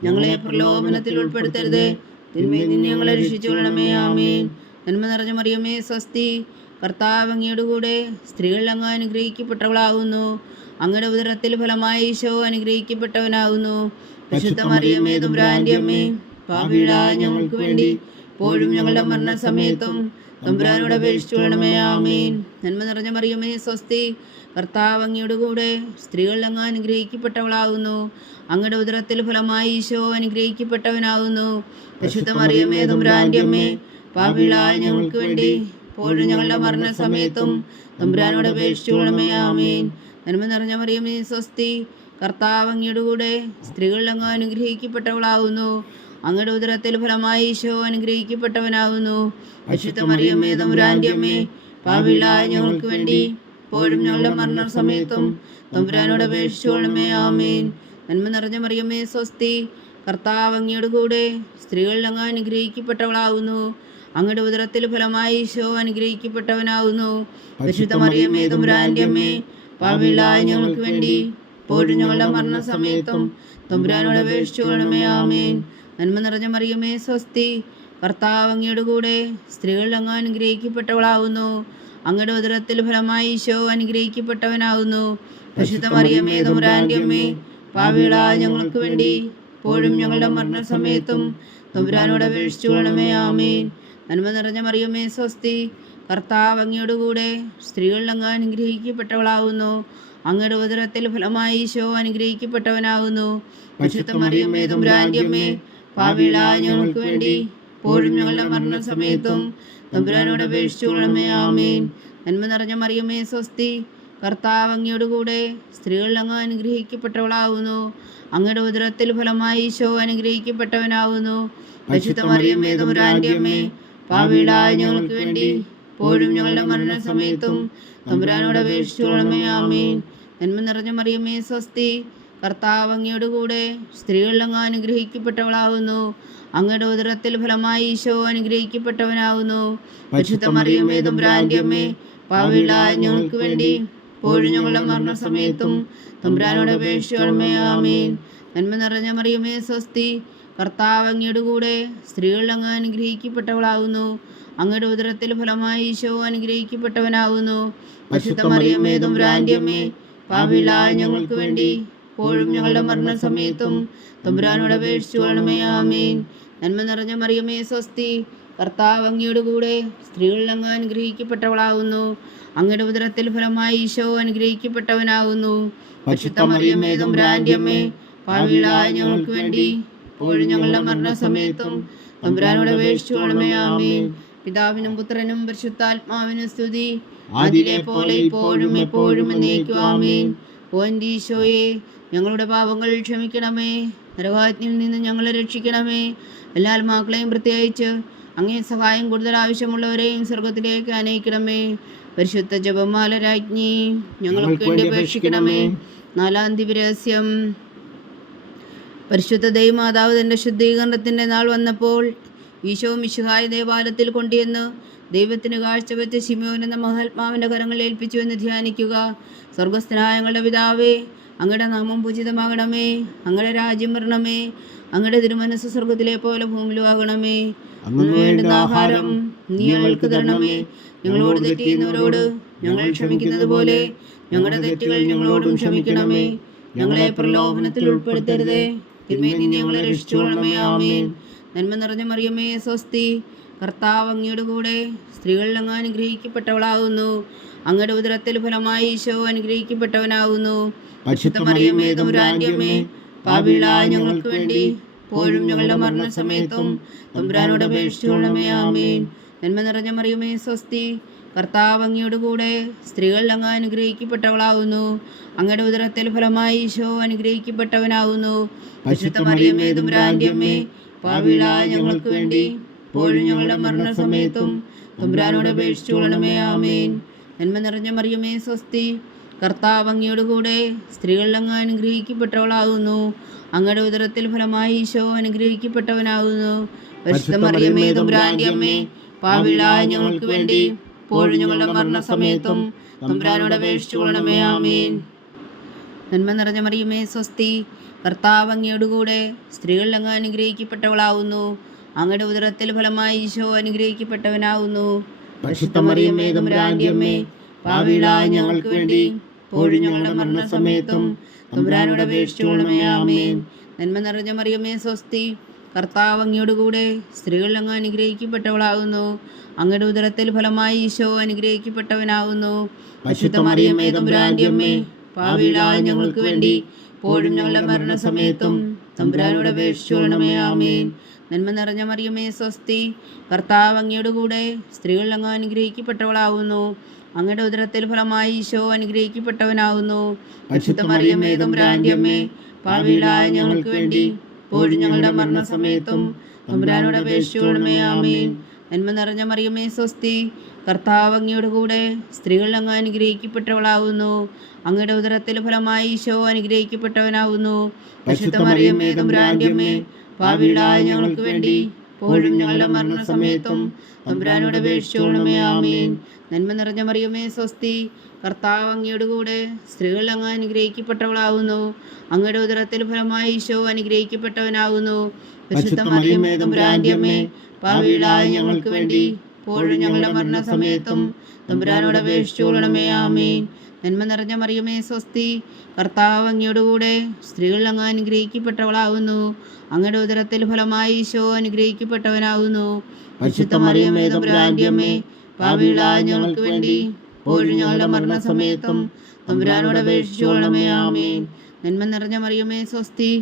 ഞങ്ങളെ പ്രലോഭനത്തിൽ ഉൾപ്പെടുത്തരുത്, തിന്മയിൽ നിന്ന് ഞങ്ങളെ രക്ഷിച്ചുകൊള്ളണമേ. ആമേൻ. നന്മ നിറഞ്ഞ മറിയമ്മേ സ്വസ്തി, കർത്താവ് അങ്ങയോടുകൂടെ സ്ത്രീകൾ അങ്ങ് അനുഗ്രഹിക്കപ്പെട്ടവളാകുന്നു. അങ്ങയുടെ ഉദരത്തിൽ ഫലമായി ഈശോ അനുഗ്രഹിക്കപ്പെട്ടവനാകുന്നു. പരിശുദ്ധ മറിയമ്മേ തമ്പുരാന്റെ അമ്മേ, പാപികളായ ഞങ്ങൾക്ക് വേണ്ടി ഇപ്പോഴും ഞങ്ങളുടെ മരണസമയത്തും തമ്പുരാനോട് അപേക്ഷിച്ചുകൊള്ളണമേ. ആമേൻ. നന്മ നിറഞ്ഞ മറിയമ്മേ സ്വസ്തി, കർത്താവ് അങ്ങയോടുകൂടെ സ്ത്രീകൾ അങ്ങ് അനുഗ്രഹിക്കപ്പെട്ടവളാകുന്നു. അങ്ങയുടെ ഉദരത്തിൽ ഫലമായി ഈശോ അനുഗ്രഹിക്കപ്പെട്ടവനാകുന്നു. പരിശുദ്ധ മറിയമ്മേ തമ്പുരാന്റെ അമ്മേ, പാപികളായ ഞങ്ങൾക്ക് വേണ്ടി ഇപ്പോഴും ഞങ്ങളുടെ മരണസമയത്തും തമ്പുരാനോട് അപേക്ഷിച്ചുകൊള്ളണമേ. ആമേൻ. നന്മ നിറഞ്ഞ മറിയമ്മേ സ്വസ്തി, കർത്താവ് അങ്ങയോടുകൂടെ സ്ത്രീകൾ അങ്ങ് അനുഗ്രഹിക്കപ്പെട്ടവളാകുന്നു. അങ്ങയുടെ ഉദരത്തിൽ ഫലമായി ഈശോ അനുഗ്രഹിക്കപ്പെട്ടവനാകുന്നു. പരിശുദ്ധ മറിയമ്മേ തമ്പുരാന്റെ അമ്മേ, പാപികളായ ഞങ്ങൾക്ക് വേണ്ടി ഇപ്പോഴും ഞങ്ങളുടെ മരണസമയത്തും തമ്പുരാനോട് അപേക്ഷിച്ചുകൊള്ളണമേ. ആമേൻ. നന്മ നിറഞ്ഞ മറിയമ്മേ സ്വസ്തി, കർത്താവ് അങ്ങയോടുകൂടെ സ്ത്രീകൾ അങ്ങ് അനുഗ്രഹിക്കപ്പെട്ടവളാകുന്നു. അങ്ങയുടെ ഉദരത്തിൽ ഫലമായി ഈശോ അനുഗ്രഹിക്കപ്പെട്ടവനാകുന്നു. പരിശുദ്ധ മറിയമ്മേ തമ്പുരാന്റെ അമ്മേ, പാപികളായ ഞങ്ങൾക്ക് വേണ്ടി ഇപ്പോഴും ഞങ്ങളുടെ മരണസമയത്തും തമ്പുരാനോട് അപേക്ഷിച്ചുകൊള്ളണമേ. ആമേൻ. നന്മ നിറഞ്ഞ മറിയമ്മേ സ്വസ്തി, കർത്താവ് അങ്ങയോടുകൂടെ സ്ത്രീകൾ അങ്ങ് അനുഗ്രഹിക്കപ്പെട്ടവളാകുന്നു. അങ്ങയുടെ ഉദരത്തിൽ ഫലമായി ഈശോ അനുഗ്രഹിക്കപ്പെട്ടവനാകുന്നു. പരിശുദ്ധ മറിയമ്മേ തമ്പുരാന്റെ അമ്മേ, പാപികളായ ഞങ്ങൾക്ക് വേണ്ടി ഇപ്പോഴും ഞങ്ങളുടെ മരണസമയത്തും തമ്പുരാനോട് അപേക്ഷിച്ചുകൊള്ളണമേ. ആമേൻ. നന്മ നിറഞ്ഞ മറിയമ്മേ സ്വസ്തി, കർത്താവ് അങ്ങയോടുകൂടെ സ്ത്രീകൾ അങ്ങ് അനുഗ്രഹിക്കപ്പെട്ടവളാകുന്നു. അങ്ങയുടെ ഉദരത്തിൽ ഫലമായി ഈശോ അനുഗ്രഹിക്കപ്പെട്ടവനാകുന്നു. പരിശുദ്ധ മറിയമ്മേ തമ്പുരാന്റെ അമ്മേ, പാപികളായ ഞങ്ങൾക്ക് വേണ്ടി ഇപ്പോഴും ഞങ്ങളുടെ മരണസമയത്തും തമ്പുരാനോട് അപേക്ഷിച്ചുകൊള്ളണമേ. ആമേൻ. നന്മ നിറഞ്ഞ മറിയമ്മേ സ്വസ്തി, കർത്താവ് അങ്ങയോടുകൂടെ സ്ത്രീകൾ അങ്ങ് അനുഗ്രഹിക്കപ്പെട്ടവളാകുന്നു. അങ്ങയുടെ ഉദരത്തിൽ ഫലമായി ഈശോ അനുഗ്രഹിക്കപ്പെട്ടവനാകുന്നു. പരിശുദ്ധ മറിയമ്മേ തമ്പുരാന്റെ അമ്മേ, പാപികളായ ഞങ്ങൾക്ക് വേണ്ടി ഇപ്പോഴും ഞങ്ങളുടെ മരണസമയത്തും തമ്പുരാനോട് അപേക്ഷിച്ചുകൊള്ളണമേ. ആമേൻ. നന്മ നിറഞ്ഞ മറിയമ്മേ സ്വസ്തി, കർത്താവ് അങ്ങയോടുകൂടെ സ്ത്രീകൾ അങ്ങ് അനുഗ്രഹിക്കപ്പെട്ടവളാകുന്നു. അങ്ങയുടെ ഉദരത്തിൽ ഫലമായി ഈശോ അനുഗ്രഹിക്കപ്പെട്ടവനാകുന്നു. പരിശുദ്ധ മറിയമ്മേ തമ്പുരാന്റെ അമ്മേ, പാപികളായ ഞങ്ങൾക്ക് വേണ്ടി ഇപ്പോഴും ഞങ്ങളുടെ മരണസമയത്തും തമ്പുരാനോട് അപേക്ഷിച്ചുകൊള്ളണമേ. ആമേൻ. നന്മ നിറഞ്ഞ മറിയമ്മേ സ്വസ്തി, കർത്താവ് അങ്ങയോടുകൂടെ സ്ത്രീകൾ അങ്ങ് അനുഗ്രഹിക്കപ്പെട്ടവളാകുന്നു. അങ്ങയുടെ ഉദരത്തിൽ ഫലമായി ഈശോ അനുഗ്രഹിക്കപ്പെട്ടവനാകുന്നു. പരിശുദ്ധ മറിയമ്മേ തമ്പുരാന്റെ അമ്മേ, പാപികളായ ഞങ്ങൾക്ക് വേണ്ടി ഇപ്പോഴും ഞങ്ങളുടെ മരണസമയത്തും തമ്പുരാനോട് അപേക്ഷിച്ചുകൊള്ളണമേ. ആമേൻ. നന്മ നിറഞ്ഞ മറിയമ്മേ സ്വസ്തി, കർത്താവ് അങ്ങയുടെ കൂടെ സ്ത്രീകളിൽ അങ്ങ് അനുഗ്രഹിക്കപ്പെട്ടവളാകുന്നു. അങ്ങയുടെ ഉദരത്തിൽ ഫലമായി ഈശോ അനുഗ്രഹിക്കപ്പെട്ടവനാകുന്നു. പരിശുദ്ധ മറിയമേ തമ്പുരാന്റെ അമ്മേ, പാപികളായ ഞങ്ങൾക്ക് വേണ്ടി ഇപ്പോഴും ഞങ്ങളുടെ മരണസമയത്തും തമ്പുരാനോട് അപേക്ഷിച്ചുകൊള്ളണമേ. ആമേൻ. പിതാവിനും പുത്രനും പരിശുദ്ധാത്മാവിനും സ്തുതി, അതിലെ പോലെ ഇപ്പോഴും എപ്പോഴും എന്നേക്കും. ആമേൻ. ഓ എൻ്റെ ഈശോയെ, ഞങ്ങളുടെ പാപങ്ങൾ ക്ഷമിക്കണമേ, നരകാഗ്നിയിൽ നിന്ന് ഞങ്ങളെ രക്ഷിക്കണമേ. എല്ലാ ആത്മാക്കളെയും പ്രത്യേകിച്ച് അങ്ങേ സഹായം കൂടുതൽ ആവശ്യമുള്ളവരെയും സ്വർഗത്തിലേക്ക് അനയിക്കണമേ. പരിശുദ്ധ ജപമാല രാജ്ഞി, ഞങ്ങൾക്ക് വേണ്ടി അപേക്ഷിക്കണമേ. നാലാം ദിവ്യരഹസ്യം. പരിശുദ്ധ ദൈവമാതാവ് തൻ്റെ ശുദ്ധീകരണത്തിൻ്റെ നാൾ വന്നപ്പോൾ ഈശോ മിശിഹായ ദേവാലയത്തിൽ കൊണ്ടുവന്ന് ദൈവത്തിന് കാഴ്ചവെച്ച ശിമോൻ എന്ന മഹാത്മാവിൻ്റെ കരങ്ങളിൽ ഏൽപ്പിച്ചു എന്ന് ധ്യാനിക്കുക. സ്വർഗസ്ഥനായ ഞങ്ങളുടെ പിതാവേ, അങ്ങയുടെ നാമം പൂജിതമാകണമേ, അങ്ങയുടെ രാജ്യം വരണമേ, അങ്ങയുടെ തിരുമനസ്സ് സ്വർഗത്തിലെ പോലെ ഭൂമിയിലും ആകണമേ. അന്ന് വേണ്ടുന്ന ആഹാരം നീ ഞങ്ങൾക്ക് തരണമേ. ഞങ്ങളോട് തെറ്റ് ചെയ്യുന്നവരോട് ഞങ്ങൾ ക്ഷമിക്കുന്നത് പോലെ ഞങ്ങളുടെ തെറ്റുകൾ ഞങ്ങളോടും ക്ഷമിക്കണമേ. ഞങ്ങളെ പ്രലോഭനത്തിൽ ഉൾപ്പെടുത്തരുതേ, തിന്മയിൽ നിന്ന് ഞങ്ങളെ രക്ഷിച്ചുകൊള്ളണമേ. ആമേൻ. നന്മ നിറഞ്ഞ മറിയമേ സ്വസ്തി, കർത്താവ് അങ്ങയുടെ കൂടെ സ്ത്രീകളിൽ അങ്ങ് അനുഗ്രഹിക്കപ്പെട്ടവളാകുന്നു. അങ്ങയുടെ ഉദരത്തിൽ ഫലമായി ഈശോ അനുഗ്രഹിക്കപ്പെട്ടവനാകുന്നു. പരിശുദ്ധ മറിയമേ തമ്പുരാന്റെ അമ്മേ, പാപികളായ ഞങ്ങൾക്ക് വേണ്ടി ഇപ്പോഴും ഞങ്ങളുടെ മരണസമയത്തും തമ്പുരാനോട് അപേക്ഷിച്ചുകൊള്ളണമേ. ആമേൻ. നന്മ നിറഞ്ഞ മറിയമേ സ്വസ്തി, കർത്താവ് അങ്ങയുടെ കൂടെ സ്ത്രീകളിൽ അങ്ങ് അനുഗ്രഹിക്കപ്പെട്ടവളാകുന്നു. അങ്ങയുടെ ഉദരത്തിൽ ഫലമായി ഈശോ അനുഗ്രഹിക്കപ്പെട്ടവനാകുന്നു. പരിശുദ്ധ മറിയമേ തമ്പുരാന്റെ അമ്മേ, പാപികളായ ഞങ്ങൾക്ക് വേണ്ടി ഇപ്പോഴും ഞങ്ങളുടെ മരണസമയത്തും തമ്പുരാനോട് അപേക്ഷിച്ചുകൊള്ളണമേ. ആമേൻ. നന്മ നിറഞ്ഞ മറിയമേ സ്വസ്തി, കർത്താവ് അങ്ങയുടെ കൂടെ സ്ത്രീകളിൽ അങ്ങ് അനുഗ്രഹിക്കപ്പെട്ടവളാകുന്നു. അങ്ങയുടെ ഉദരത്തിൽ ഫലമായി ഈശോ അനുഗ്രഹിക്കപ്പെട്ടവനാകുന്നു. പരിശുദ്ധ മറിയമേ തമ്പുരാന്റെ അമ്മേ, പാപികളായ ഞങ്ങൾക്ക് വേണ്ടി ഇപ്പോഴും ഞങ്ങളുടെ മരണസമയത്തും തമ്പുരാനോട് അപേക്ഷിച്ചുകൊള്ളണമേ. ആമേൻ. നന്മ നിറഞ്ഞ മറിയമേ സ്വസ്തി, കർത്താവ് അങ്ങയുടെ കൂടെ സ്ത്രീകളിൽ അങ്ങ് അനുഗ്രഹിക്കപ്പെട്ടവളാകുന്നു. അങ്ങയുടെ ഉദരത്തിൽ ഫലമായി ഈശോ അനുഗ്രഹിക്കപ്പെട്ടവനാകുന്നു. പരിശുദ്ധ മറിയമേ തമ്പുരാന്റെ അമ്മേ, പാപികളായ ഞങ്ങൾക്ക് വേണ്ടി ഇപ്പോഴും ഞങ്ങളുടെ മരണസമയത്തും തമ്പുരാനോട് അപേക്ഷിച്ചുകൊള്ളണമേ. ആമേൻ. നന്മ നിറഞ്ഞ മറിയമേ സ്വസ്തി, കർത്താവ് അങ്ങയുടെ കൂടെ സ്ത്രീകളിൽ അങ്ങ് അനുഗ്രഹിക്കപ്പെട്ടവളാകുന്നു. അങ്ങയുടെ ഉദരത്തിൽ ഫലമായി ഈശോ അനുഗ്രഹിക്കപ്പെട്ടവനാകുന്നു. പരിശുദ്ധ മറിയമേ തമ്പുരാന്റെ അമ്മേ, പാപികളായ ഞങ്ങൾക്ക് വേണ്ടി ഇപ്പോഴും ഞങ്ങളുടെ മരണസമയത്തും തമ്പുരാനോട് അപേക്ഷിച്ചുകൊള്ളണമേ. ആമേൻ. നന്മ നിറഞ്ഞ മറിയമേ സ്വസ്തി, കർത്താവ് അങ്ങയുടെ കൂടെ സ്ത്രീകളിൽ അങ്ങ് അനുഗ്രഹിക്കപ്പെട്ടവളാകുന്നു. അങ്ങയുടെ ഉദരത്തിൽ ഫലമായി ഈശോ അനുഗ്രഹിക്കപ്പെട്ടവനാകുന്നു. പരിശുദ്ധ മറിയമേ തമ്പുരാന്റെ അമ്മേ, പാപികളായ ഞങ്ങൾക്ക് വേണ്ടി ഇപ്പോഴും ഞങ്ങളുടെ മരണസമയത്തും തമ്പുരാനോട് അപേക്ഷിച്ചുകൊള്ളണമേ. ആമേൻ. നന്മ നിറഞ്ഞ മറിയമേ സ്വസ്തി, കർത്താവ് അങ്ങയുടെ കൂടെ സ്ത്രീകളിൽ അങ്ങ് അനുഗ്രഹിക്കപ്പെട്ടവളാകുന്നു. അങ്ങയുടെ ഉദരത്തിൽ ഫലമായി ഈശോ അനുഗ്രഹിക്കപ്പെട്ടവനാകുന്നു. പരിശുദ്ധ മറിയമേ തമ്പുരാന്റെ അമ്മേ, പാപികളായ ഞങ്ങൾക്ക് വേണ്ടി ഇപ്പോഴും ഞങ്ങളുടെ മരണസമയത്തും തമ്പുരാനോട് അപേക്ഷിച്ചുകൊള്ളണമേ. ആമേൻ. നന്മ നിറഞ്ഞ മറിയമേ സ്വസ്തി, കർത്താവ് അങ്ങയുടെ കൂടെ സ്ത്രീകളിൽ അങ്ങ് അനുഗ്രഹിക്കപ്പെട്ടവളാകുന്നു. അങ്ങയുടെ ഉദരത്തിൽ ഫലമായി ഈശോ അനുഗ്രഹിക്കപ്പെട്ടവനാകുന്നു. പരിശുദ്ധ മറിയമേ തമ്പുരാന്റെ അമ്മേ, പാപികളായ ഞങ്ങൾക്ക് വേണ്ടി ഇപ്പോഴും ഞങ്ങളുടെ മരണസമയത്തും തമ്പുരാനോട് അപേക്ഷിച്ചുകൊള്ളണമേ. ആമേൻ. നന്മ നിറഞ്ഞ മറിയമേ സ്വസ്തി, കർത്താവ് അങ്ങയുടെ കൂടെ സ്ത്രീകളിൽ അങ്ങ് അനുഗ്രഹിക്കപ്പെട്ടവളാകുന്നു. അങ്ങയുടെ ഉദരത്തിൽ ഫലമായി ഈശോ അനുഗ്രഹിക്കപ്പെട്ടവനാകുന്നു. പരിശുദ്ധ മറിയമേ തമ്പുരാന്റെ അമ്മേ, പാപികളായ ഞങ്ങൾക്ക് വേണ്ടി ഇപ്പോഴും ഞങ്ങളുടെ മരണസമയത്തും തമ്പുരാനോട് അപേക്ഷിച്ചുകൊള്ളണമേ. ആമേൻ. നന്മ നിറഞ്ഞ മറിയമേ സ്വസ്തി,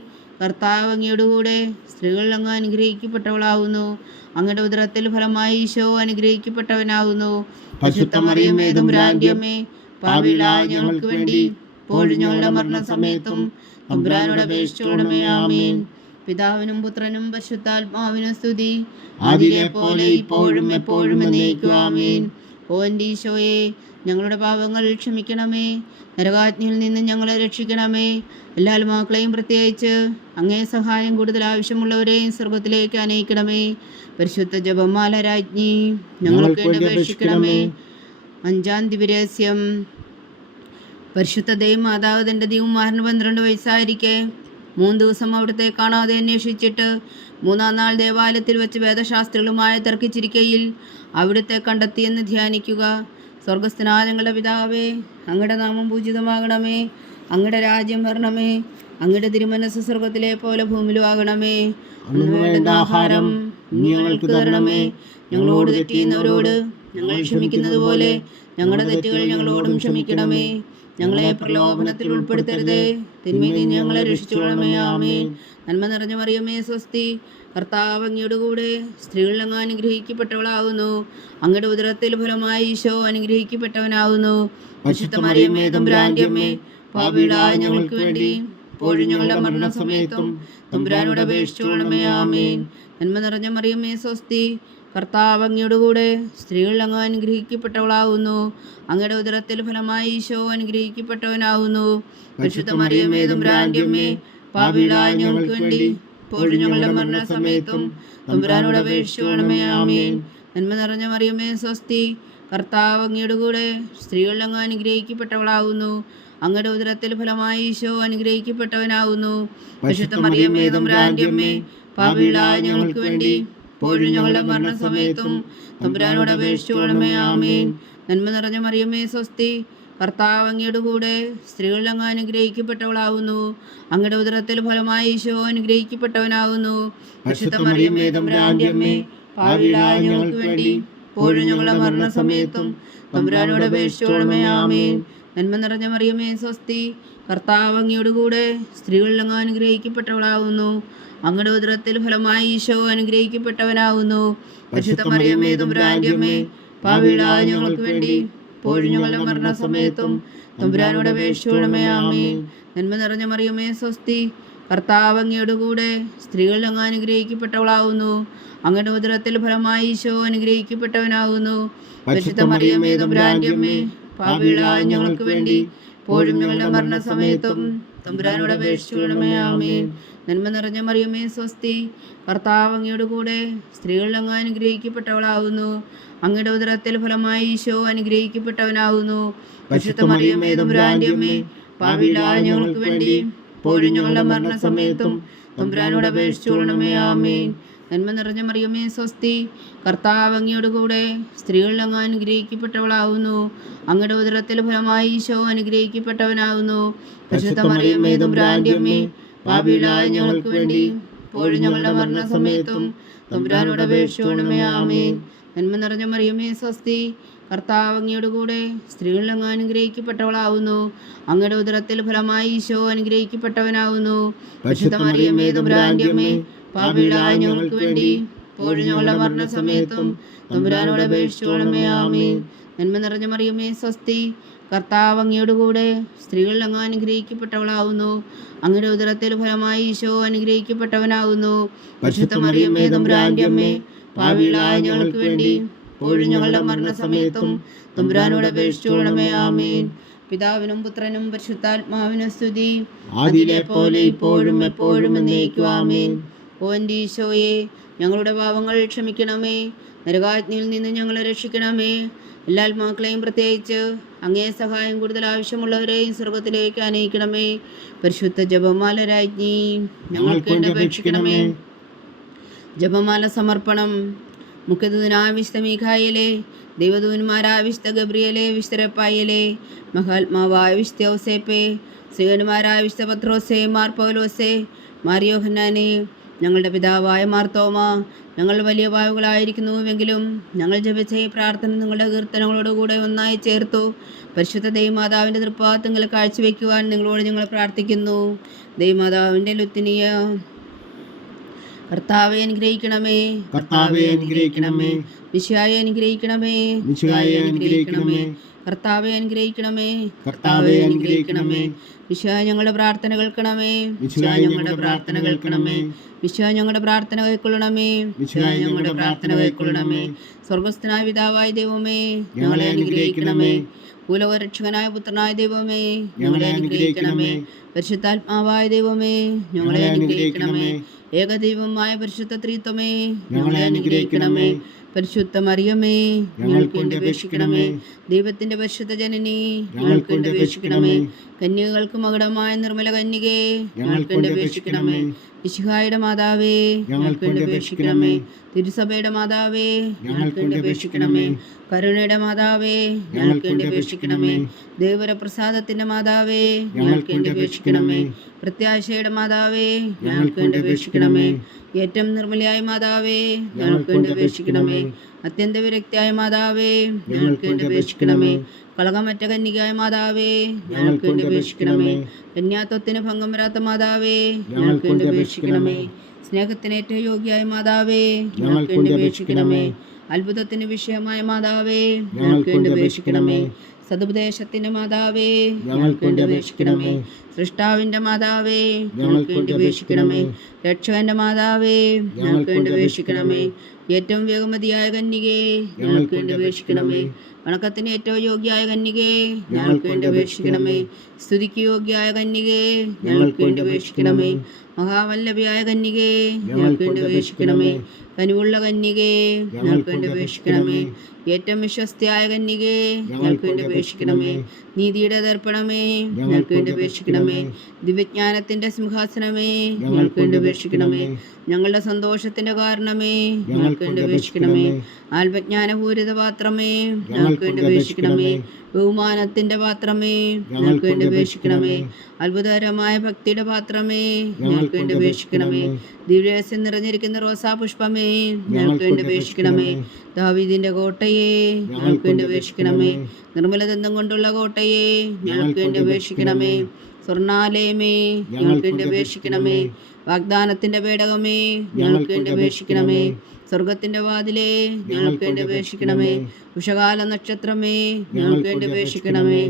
കർത്താവ് അങ്ങയുടെ കൂടെ സ്ത്രീകളിൽ അങ്ങ് അനുഗ്രഹിക്കപ്പെട്ടവളാകുന്നു. അങ്ങയുടെ ഉദരത്തിൽ ഫലമായി ഈശോ അനുഗ്രഹിക്കപ്പെട്ടവനാകുന്നു. പരിശുദ്ധ മറിയമേ തമ്പുരാന്റെ അമ്മേ, പാപികളായ ഞങ്ങൾക്ക് വേണ്ടി ഇപ്പോഴും ഞങ്ങളുടെ മരണസമയത്തും തമ്പുരാനോട് അപേക്ഷിച്ചുകൊള്ളണമേ. ആമേൻ. പിതാവിനും പുത്രനും പരിശുദ്ധാത്മാവിനും സ്തുതി, അതിലെ പോലെ ഇപ്പോഴും എപ്പോഴും എന്നേക്കും. ആമേൻ. ഓ എൻ്റെ ഈശോയെ, ഞങ്ങളുടെ പാപങ്ങൾ ക്ഷമിക്കണമേ, നരകാഗ്നിയിൽ നിന്ന് ഞങ്ങളെ രക്ഷിക്കണമേ. എല്ലാ ആത്മാക്കളെയും പ്രത്യേകിച്ച് അങ്ങേ സഹായം കൂടുതൽ ആവശ്യമുള്ളവരെയും സ്വർഗത്തിലേക്ക് അനയിക്കണമേ. പരിശുദ്ധ ജപമാല രാജ്ഞി, ഞങ്ങൾക്ക് വേണ്ടി അപേക്ഷിക്കണമേ. അഞ്ചാം ദിവ്യരഹസ്യം. പരിശുദ്ധ ദൈവമാതാവ് തൻ്റെ ദിവ്യകുമാരന് 12 വയസ്സായിരിക്കെ 3 ദിവസം അവിടുത്തെ കാണാതെ അന്വേഷിച്ചിട്ട് 3-ാം നാൾ ദേവാലയത്തിൽ വെച്ച് വേദശാസ്ത്രികളുമായി തർക്കിച്ചിരിക്കയിൽ അവിടുത്തെ കണ്ടെത്തിയെന്ന് ധ്യാനിക്കുക. സ്വർഗസ്ഥനായ ഞങ്ങളുടെ പിതാവേ, അങ്ങയുടെ നാമം പൂജിതമാകണമേ, അങ്ങയുടെ രാജ്യം വരണമേ. അങ്ങയുടെ തിരുമനസ് സ്വർഗത്തിലെ പോലെ ഭൂമിയിലും ആകണമേ. അന്ന് വേണ്ട ആഹാരം ഇനി ഞങ്ങൾക്ക് തരണമേ. ഞങ്ങളോട് തെറ്റ് ചെയ്യുന്നവരോട് ഞങ്ങൾ ക്ഷമിക്കുന്നത് പോലെ ഞങ്ങളുടെ തെറ്റുകൾ ഞങ്ങളോടും ക്ഷമിക്കണമേ. ഞങ്ങളെ പ്രലോഭനത്തിൽ ഉൾപ്പെടുത്തരുതേ, തിന്മയിൽ നിന്ന് ഞങ്ങളെ രക്ഷിച്ചുകൊള്ളണമേ. ആമേൻ. നന്മ നിറഞ്ഞ മറിയമേ സ്വസ്തി, കർത്താവ് അങ്ങയുടെ കൂടെ സ്ത്രീകളിൽ അങ്ങ് അനുഗ്രഹിക്കപ്പെട്ടവളാകുന്നു. അങ്ങയുടെ ഉദരത്തിൽ ഫലമായി ഈശോ അനുഗ്രഹിക്കപ്പെട്ടവനാകുന്നു. പരിശുദ്ധ മറിയമേ തമ്പുരാന്റെ അമ്മേ, പാപികളായ ഞങ്ങൾക്ക് വേണ്ടി ഇപ്പോഴും ഞങ്ങളുടെ മരണസമയത്തും തമ്പുരാനോട് അപേക്ഷിച്ചുകൊള്ളണമേ. ആമേൻ. നന്മ നിറഞ്ഞ മറിയമേ സ്വസ്തി, കർത്താവ് അങ്ങയുടെ കൂടെ സ്ത്രീകളിൽ അങ്ങ് അനുഗ്രഹിക്കപ്പെട്ടവളാകുന്നു. അങ്ങയുടെ ഉദരത്തിൽ ഫലമായി ഈശോ അനുഗ്രഹിക്കപ്പെട്ടവനാകുന്നു. പരിശുദ്ധ മറിയമേ തമ്പുരാന്റെ അമ്മേ, പാപികളായ ഞങ്ങൾക്ക് വേണ്ടി ഇപ്പോഴും ഞങ്ങളുടെ മരണസമയത്തും തമ്പുരാനോട് അപേക്ഷിച്ചുകൊള്ളണമേ. ആമേൻ. നന്മ നിറഞ്ഞ മറിയമേ സ്വസ്തി, കർത്താവ് അങ്ങയുടെ കൂടെ സ്ത്രീകളിൽ അങ്ങ് അനുഗ്രഹിക്കപ്പെട്ടവളാകുന്നു. അങ്ങയുടെ ഉദരത്തിൽ ഫലമായി ഈശോ അനുഗ്രഹിക്കപ്പെട്ടവനാകുന്നു. പരിശുദ്ധ മറിയമേ തമ്പുരാന്റെ അമ്മേ, പാപികളായ ഞങ്ങൾക്ക് വേണ്ടി ഇപ്പോഴും ഞങ്ങളുടെ മരണസമയത്തും തമ്പുരാനോട് അപേക്ഷിച്ചുകൊള്ളണമേ. ആമേൻ. നന്മ നിറഞ്ഞ മറിയമേ സ്വസ്തി, കർത്താവ് അങ്ങയുടെ കൂടെ സ്ത്രീകളിൽ അങ്ങ് അനുഗ്രഹിക്കപ്പെട്ടവളാകുന്നു. അങ്ങയുടെ ഉദരത്തിൽ ഫലമായി ഈശോ അനുഗ്രഹിക്കപ്പെട്ടവനാകുന്നു. പരിശുദ്ധ മറിയമേ തമ്പുരാന്റെ അമ്മേ, പാപികളായ ഞങ്ങൾക്ക് വേണ്ടി ഇപ്പോഴും ഞങ്ങളുടെ മരണസമയത്തും തമ്പുരാനോട് അപേക്ഷിച്ചുകൊള്ളണമേ. ആമേൻ. നന്മ നിറഞ്ഞ മറിയമേ സ്വസ്തി, കർത്താവ് അങ്ങയുടെ കൂടെ സ്ത്രീകളിൽ അങ്ങ് അനുഗ്രഹിക്കപ്പെട്ടവളാകുന്നു. അങ്ങയുടെ ഉദരത്തിൽ ഫലമായി ഈശോ അനുഗ്രഹിക്കപ്പെട്ടവനാകുന്നു. പരിശുദ്ധ മറിയമേ തമ്പുരാന്റെ അമ്മേ, പാപികളായ ഞങ്ങൾക്ക് വേണ്ടി ഇപ്പോഴും ഞങ്ങളുടെ മരണസമയത്തും തമ്പുരാനോട് അപേക്ഷിച്ചുകൊള്ളണമേ. ആമേൻ. നന്മ നിറഞ്ഞ മറിയമേ സ്വസ്തി, കർത്താവ് അങ്ങയുടെ കൂടെ സ്ത്രീകളിൽ അങ്ങ് അനുഗ്രഹിക്കപ്പെട്ടവളാകുന്നു. അങ്ങയുടെ ഉദരത്തിൽ ഫലമായി ഈശോ അനുഗ്രഹിക്കപ്പെട്ടവനാകുന്നു. പരിശുദ്ധ മറിയമേ തമ്പുരാന്റെ അമ്മേ, പാപികളായ ഞങ്ങൾക്ക് വേണ്ടി ഇപ്പോഴും ഞങ്ങളുടെ മരണസമയത്തും തമ്പുരാനോട് അപേക്ഷിച്ചുകൊള്ളണമേ. ആമേൻ. നന്മ നിറഞ്ഞ മറിയമേ സ്വസ്തി, കർത്താവ് അങ്ങയുടെ കൂടെ സ്ത്രീകളിൽ അങ്ങ് അനുഗ്രഹിക്കപ്പെട്ടവളാകുന്നു. അങ്ങയുടെ ഉദരത്തിൽ ഫലമായി ഈശോ അനുഗ്രഹിക്കപ്പെട്ടവനാകുന്നു. പരിശുദ്ധ മറിയമേ തമ്പുരാന്റെ അമ്മേ, പാപികളായ ഞങ്ങൾക്ക് വേണ്ടി ഇപ്പോഴും ഞങ്ങളുടെ മരണസമയത്തും തമ്പുരാനോട് അപേക്ഷിച്ചുകൊള്ളണമേ. ആമേൻ. നന്മ നിറഞ്ഞ മറിയമേ സ്വസ്തി, കർത്താവ് അങ്ങയുടെ കൂടെ സ്ത്രീകളിൽ അങ്ങ് അനുഗ്രഹിക്കപ്പെട്ടവളാകുന്നു. അങ്ങയുടെ ഉദരത്തിൽ ഫലമായി ഈശോ അനുഗ്രഹിക്കപ്പെട്ടവനാകുന്നു. പരിശുദ്ധ മറിയമേ തമ്പുരാന്റെ അമ്മേ, പാപികളായ ഞങ്ങൾക്ക് വേണ്ടി ഇപ്പോഴും ഞങ്ങളുടെ മരണസമയത്തും തമ്പുരാനോട് അപേക്ഷിച്ചുകൊള്ളണമേ. ആമേൻ. നന്മ നിറഞ്ഞ മറിയമേ സ്വസ്തി, കർത്താവ് അങ്ങയുടെ കൂടെ സ്ത്രീകളിൽ അങ്ങ് അനുഗ്രഹിക്കപ്പെട്ടവളാകുന്നു. അങ്ങയുടെ ഉദരത്തിൽ ഫലമായി ഈശോ അനുഗ്രഹിക്കപ്പെട്ടവനാകുന്നു. പരിശുദ്ധ മറിയമേ തമ്പുരാന്റെ അമ്മേ, പാപികളായ ഞങ്ങൾക്ക് വേണ്ടി ഇപ്പോഴും ഞങ്ങളുടെ മരണസമയത്തും തമ്പുരാനോട് അപേക്ഷിച്ചുകൊള്ളണമേ. ആമേൻ. നന്മ നിറഞ്ഞ മറിയമേ സ്വസ്തി, കർത്താവ് അങ്ങയുടെ കൂടെ സ്ത്രീകളിൽ അങ്ങ് അനുഗ്രഹിക്കപ്പെട്ടവളാകുന്നു. അങ്ങയുടെ ഉദരത്തിൽ ഫലമായി ഈശോ അനുഗ്രഹിക്കപ്പെട്ടവനാകുന്നു. പരിശുദ്ധ മറിയമേ തമ്പുരാന്റെ അമ്മേ, പാപികളായ ഞങ്ങൾക്ക് വേണ്ടി ഇപ്പോഴും ഞങ്ങളുടെ മരണസമയത്തും തമ്പുരാനോട് അപേക്ഷിച്ചുകൊള്ളണമേ. ആമേൻ. പിതാവിനും പുത്രനും പരിശുദ്ധാത്മാവിനും സ്തുതി, ആദിയിലെ പോലെ ഇപ്പോഴും എപ്പോഴും എന്നേക്കും. ആമേൻ. ഓ എൻ്റെ ഈശോയെ, ഞങ്ങളുടെ പാപങ്ങൾ ക്ഷമിക്കണമേ, നരകാഗ്നിയിൽ നിന്ന് ഞങ്ങളെ രക്ഷിക്കണമേ. എല്ലാ ആത്മാക്കളെയും പ്രത്യേകിച്ച് അങ്ങേ സഹായം കൂടുതൽ ആവശ്യമുള്ളവരെയും സ്വർഗത്തിലേക്ക് അനയിക്കണമേ. പരിശുദ്ധ ജപമാല രാജ്ഞി ഞങ്ങൾക്ക് വേണ്ടി അപേക്ഷിക്കണമേ. ജപമാല സമർപ്പണം. മുഖ്യദൂതനായ വിശുദ്ധ മീഖായേലേ, ദൈവദൂതന്മാരായ വിശുദ്ധ ഗബ്രിയേലേ, വിശുദ്ധ റഫായേലേ, മഹാത്മാവായ വിശുദ്ധ ഔസേപ്പേ, സ്വീകന്മാരായ വിശുദ്ധ പത്രോസേ, മാർ പൗലോസേ, മാർ യോഹന്നാനേ, ഞങ്ങളുടെ പിതാവായ മാർത്തോമ, ഞങ്ങൾ വലിയ പാവകളായിരിക്കുന്നുവെങ്കിലും ഞങ്ങൾ ജപിച്ച ഈ പ്രാർത്ഥന നിങ്ങളുടെ കീർത്തനങ്ങളോടുകൂടെ ഒന്നായി ചേർത്തു പരിശുദ്ധ ദൈവമാതാവിൻ്റെ തൃപ്പാദങ്ങൾ കാഴ്ചവെക്കുവാൻ നിങ്ങളോട് ഞങ്ങൾ പ്രാർത്ഥിക്കുന്നു. ദൈവമാതാവിൻ്റെ ലുത്തിനിയ കർത്താവെ അനുഗ്രഹിക്കണമേ, കർത്താവെ അനുഗ്രഹിക്കണമേ, മിശിഹായെ അനുഗ്രഹിക്കണമേ, മിശിഹായെ അനുഗ്രഹിക്കണമേ, കർത്താവെ അനുഗ്രഹിക്കണമേ, കർത്താവെ അനുഗ്രഹിക്കണമേ, മിശിഹാ ഞങ്ങളുടെ പ്രാർത്ഥന കേൾക്കണമേ, മിശിഹാ ഞങ്ങളുടെ പ്രാർത്ഥന കേൾക്കണമേ, മിശിഹാ ഞങ്ങളുടെ പ്രാർത്ഥന കൈക്കൊള്ളണമേ, മിശിഹാ ഞങ്ങളുടെ പ്രാർത്ഥന കൈക്കൊള്ളണമേ. സ്വർഗസ്ഥനായ പിതാവായ ദൈവമേ, ഞങ്ങളെ അനുഗ്രഹിക്കണമേ. ഭൂലോകരക്ഷകനായ പുത്രനായ ദൈവമേ, ഞങ്ങളെ അനുഗ്രഹിക്കണമേ. പരിശുദ്ധാത്മാവായ ദൈവമേ, ഞങ്ങളെ അനുഗ്രഹിക്കണമേ. ഏകദൈവമായ പരിശുദ്ധ ത്രിത്വമേ, ഞങ്ങളെ അനുഗ്രഹിക്കണമേ. പരിശുദ്ധ മറിയമേ, ഞങ്ങൾക്ക് വേണ്ടി അപേക്ഷിക്കണമേ. ദൈവത്തിന്റെ പരിശുദ്ധ ജനനി, ഞങ്ങൾക്ക് വേണ്ടി അപേക്ഷിക്കണമേ. കന്യകൾക്ക് മകുടമായ നിർമ്മല കന്യകേ, ഞങ്ങൾക്ക് വേണ്ടി അപേക്ഷിക്കണമേ. മിശിഹായുടെ മാതാവേ ഞങ്ങൾക്ക് വേണ്ടി അപേക്ഷിക്കണമേ. തിരുസഭയുടെ മാതാവേ ഞങ്ങൾക്ക് വേണ്ടി അപേക്ഷിക്കണമേ. കരുണയുടെ മാതാവേ ഞങ്ങൾക്ക് വേണ്ടി അപേക്ഷിക്കണമേ. ദൈവപ്രസാദത്തിന്റെ മാതാവേ ഞങ്ങൾക്ക് വേണ്ടി അപേക്ഷിക്കണമേ. പ്രത്യാശയുടെ മാതാവേ ഞങ്ങൾക്ക് വേണ്ടി അപേക്ഷിക്കണമേ. ഏറ്റവും നിർമ്മലയായ മാതാവേ ഞങ്ങൾക്ക് വേണ്ടി അപേക്ഷിക്കണമേ. അത്യന്ത വിരക്തിയായ മാതാവേ ഞങ്ങൾക്ക് വേണ്ടി അപേക്ഷിക്കണമേ. കളകമറ്റ കന്യകയായ മാതാവേ ഞങ്ങൾക്ക് വേണ്ടി അപേക്ഷിക്കണമേ. കന്യാത്വത്തിന് ഭംഗം വരാത്ത മാതാവേ ഞങ്ങൾക്ക് വേണ്ടി അപേക്ഷിക്കണമേ. സ്നേഹത്തിന് ഏറ്റവും യോഗ്യയായ മാതാവേ ഞങ്ങൾക്ക് വേണ്ടി അപേക്ഷിക്കണമേ. അത്ഭുതത്തിന് വിഷയമായ മാതാവേ ഞങ്ങൾക്ക് വേണ്ടി അപേക്ഷിക്കണമേ. സതുപദേശത്തിന്റെ മാതാവേ ഞങ്ങൾക്ക് വേണ്ടി അപേക്ഷിക്കണമേ. സൃഷ്ടാവിന്റെ മാതാവേ ഞങ്ങൾക്ക് വേണ്ടി അപേക്ഷിക്കണമേ. രക്ഷകന്റെ മാതാവേ ഞങ്ങൾക്ക് വേണ്ടി അപേക്ഷിക്കണമേ. ഏറ്റവും വേഗമതിയായ കന്യകേ ഞങ്ങൾക്ക് വേണ്ടി അപേക്ഷിക്കണമേ. വണക്കത്തിന് ഏറ്റവും യോഗ്യയായ കന്യകേ ഞങ്ങൾക്ക് വേണ്ടി അപേക്ഷിക്കണമേ. സ്തുതിക്ക് യോഗ്യയായ കന്യകേ ഞങ്ങൾക്ക് വേണ്ടി അപേക്ഷിക്കണമേ. മഹാവല്ലഭയായ കന്യകേ ഞങ്ങൾക്ക് വേണ്ടി അപേക്ഷിക്കണമേ. കനിവുള്ള കന്യകേ ഞങ്ങൾക്ക് വേണ്ടി അപേക്ഷിക്കണമേ. ഏറ്റവും വിശ്വസ്തയായ കന്യകേ ഞങ്ങൾക്ക് വേണ്ടി അപേക്ഷിക്കണമേ. നീതിയുടെ ദർപ്പണമേ ഞങ്ങൾക്ക് വേണ്ടി അപേക്ഷിക്കണമേ. ദിവ്യജ്ഞാനത്തിന്റെ സിംഹാസനമേ ഞങ്ങൾക്ക് വേണ്ടി അപേക്ഷിക്കണമേ. ഞങ്ങളുടെ സന്തോഷത്തിന്റെ കാരണമേ ഞങ്ങൾക്ക് വേണ്ടി അപേക്ഷിക്കണമേ. ആത്മജ്ഞാനപൂരിത പാത്രമേ ഞങ്ങൾക്ക് വേണ്ടി അപേക്ഷിക്കണമേ. ബഹുമാനത്തിന്റെ പാത്രമേ ഞങ്ങൾക്ക് വേണ്ടി അപേക്ഷിക്കണമേ. അത്ഭുതകരമായ ഭക്തിയുടെ പാത്രമേ ഞങ്ങൾക്ക് വേണ്ടി അപേക്ഷിക്കണമേ. ദിവ്യരഹസ്യം നിറഞ്ഞിരിക്കുന്ന റോസാ പുഷ്പമേ ഞങ്ങൾക്ക് വേണ്ടി അപേക്ഷിക്കണമേ. ദാവീദിന്റെ കോട്ടയെ ഞങ്ങൾക്ക് വേണ്ടി അപേക്ഷിക്കണമേ. നിർമ്മലദന്തം കൊണ്ടുള്ള കോട്ടയെ ഞങ്ങൾക്ക് വേണ്ടി അപേക്ഷിക്കണമേ. സ്വർണാലയമേ ഞങ്ങൾക്ക് വേണ്ടി അപേക്ഷിക്കണമേ. വാഗ്ദാനത്തിന്റെ പേടകമേ ഞങ്ങൾക്ക് വേണ്ടി അപേക്ഷിക്കണമേ. സ്വർഗത്തിന്റെ വാതിലേ ഞങ്ങൾക്ക് വേണ്ടി അപേക്ഷിക്കണമേ. ഉഷകാല നക്ഷത്രമേ ഞങ്ങൾക്ക് വേണ്ടി അപേക്ഷിക്കണമേ.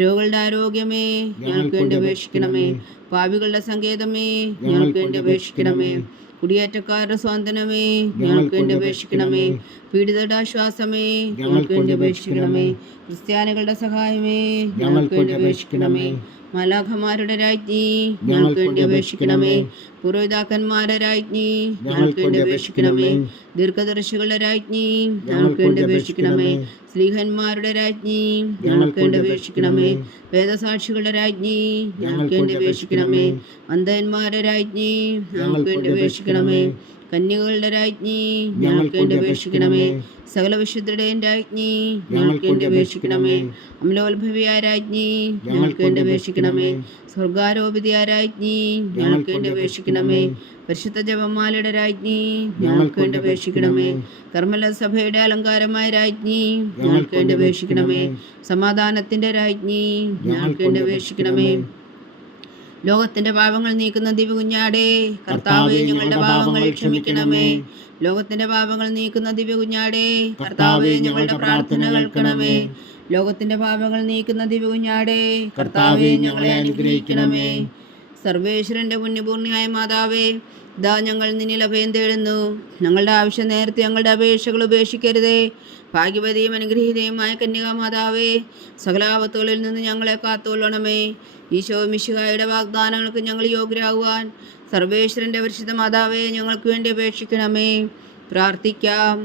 രോഗികളുടെ ആരോഗ്യമേ ഞങ്ങൾക്ക് വേണ്ടി അപേക്ഷിക്കണമേ. പാപികളുടെ സങ്കേതമേ ഞങ്ങൾക്ക് വേണ്ടി അപേക്ഷിക്കണമേ. കുടിയേറ്റക്കാരുടെ സ്വാതന്ത്ര്യമേ ഞങ്ങൾക്ക് വേണ്ടി അപേക്ഷിക്കണമേ. പീഡിതരുടെ ആശ്വാസമേ ഞങ്ങൾക്ക് വേണ്ടി അപേക്ഷിക്കണമേ. ക്രിസ്ത്യാനികളുടെ സഹായമേ ഞങ്ങൾക്ക് വേണ്ടി അപേക്ഷിക്കണമേ. മാലാഖമാരുടെ രാജ്ഞി ഞങ്ങൾക്ക് വേണ്ടി അപേക്ഷിക്കണമേ. പുരോഹിതാക്കന്മാരുടെ രാജ്ഞി ഞങ്ങൾക്ക് വേണ്ടി അപേക്ഷിക്കണമേ. ദീർഘദർശികളുടെ രാജ്ഞി ഞങ്ങൾക്ക് വേണ്ടി അപേക്ഷിക്കണമേ. സ്ലീഹന്മാരുടെ രാജ്ഞി ഞങ്ങൾക്ക് വേണ്ടി അപേക്ഷിക്കണമേ. വേദസാക്ഷികളുടെ രാജ്ഞി ഞങ്ങൾക്ക് വേണ്ടി അപേക്ഷിക്കണമേ. അന്ധന്മാരുടെ രാജ്ഞി ഞങ്ങൾക്ക് വേണ്ടി അപേക്ഷിക്കണമേ. കന്യകളുടെ രാജ്ഞി ഞങ്ങൾക്ക് വേണ്ടി അപേക്ഷിക്കണമേ. സകല വിശുദ്ധരുടെയും രാജ്ഞി ഞങ്ങൾക്ക് വേണ്ടി അപേക്ഷിക്കണമേ. അമലോത്ഭവിയായ രാജ്ഞി ഞങ്ങൾക്ക് വേണ്ടി അപേക്ഷിക്കണമേ. സ്വർഗാരോപിതയായ രാജ്ഞി ഞങ്ങൾക്ക് വേണ്ടി അപേക്ഷിക്കണമേ. പരിശുദ്ധ ജപമാലയുടെ രാജ്ഞി ഞങ്ങൾക്ക് വേണ്ടി അപേക്ഷിക്കണമേ. കർമ്മല സഭയുടെ അലങ്കാരമായ രാജ്ഞി ഞങ്ങൾക്ക് വേണ്ടി അപേക്ഷിക്കണമേ. സമാധാനത്തിന്റെ രാജ്ഞി ഞങ്ങൾക്ക് വേണ്ടി അപേക്ഷിക്കണമേ. ലോകത്തിന്റെ പാപങ്ങൾ നീക്കുന്ന ദിവ്യകുഞ്ഞാടേ കർത്താവേ ഞങ്ങളുടെ പാപങ്ങൾ ക്ഷമിക്കണമേ. ലോകത്തിന്റെ പാപങ്ങൾ നീക്കുന്ന ദിവ്യകുഞ്ഞാടേ കർത്താവേ ഞങ്ങളുടെ പ്രാർത്ഥന കേൾക്കണമേ. ലോകത്തിന്റെ പാപങ്ങൾ നീക്കുന്ന ദിവ്യകുഞ്ഞാടേ കർത്താവേ ഞങ്ങളെ അനുഗ്രഹിക്കണമേ. സർവേശ്വരന്റെ പുണ്യപൂർണിയായ മാതാവേ ഇതാ ഞങ്ങൾ നിന്നിൽ അഭയം തേടുന്നു. ഞങ്ങളുടെ ആവശ്യം നേരത്തെ ഞങ്ങളുടെ അപേക്ഷകൾ ഉപേക്ഷിക്കരുതേ. ഭാഗ്യവതിയും അനുഗ്രഹീതയുമായ കന്യകാമാതാവേ സകലാപത്തുകളിൽ നിന്ന് ഞങ്ങളെ കാത്തുകൊള്ളണമേ. ഈശോ മിശിഹായുടെ വാഗ്ദാനങ്ങൾക്ക് ഞങ്ങൾ യോഗ്യരാകുവാൻ സർവേശ്വരൻ്റെ പരിശുദ്ധ മാതാവേ ഞങ്ങൾക്ക് വേണ്ടി അപേക്ഷിക്കണമേ. പ്രാർത്ഥിക്കാം.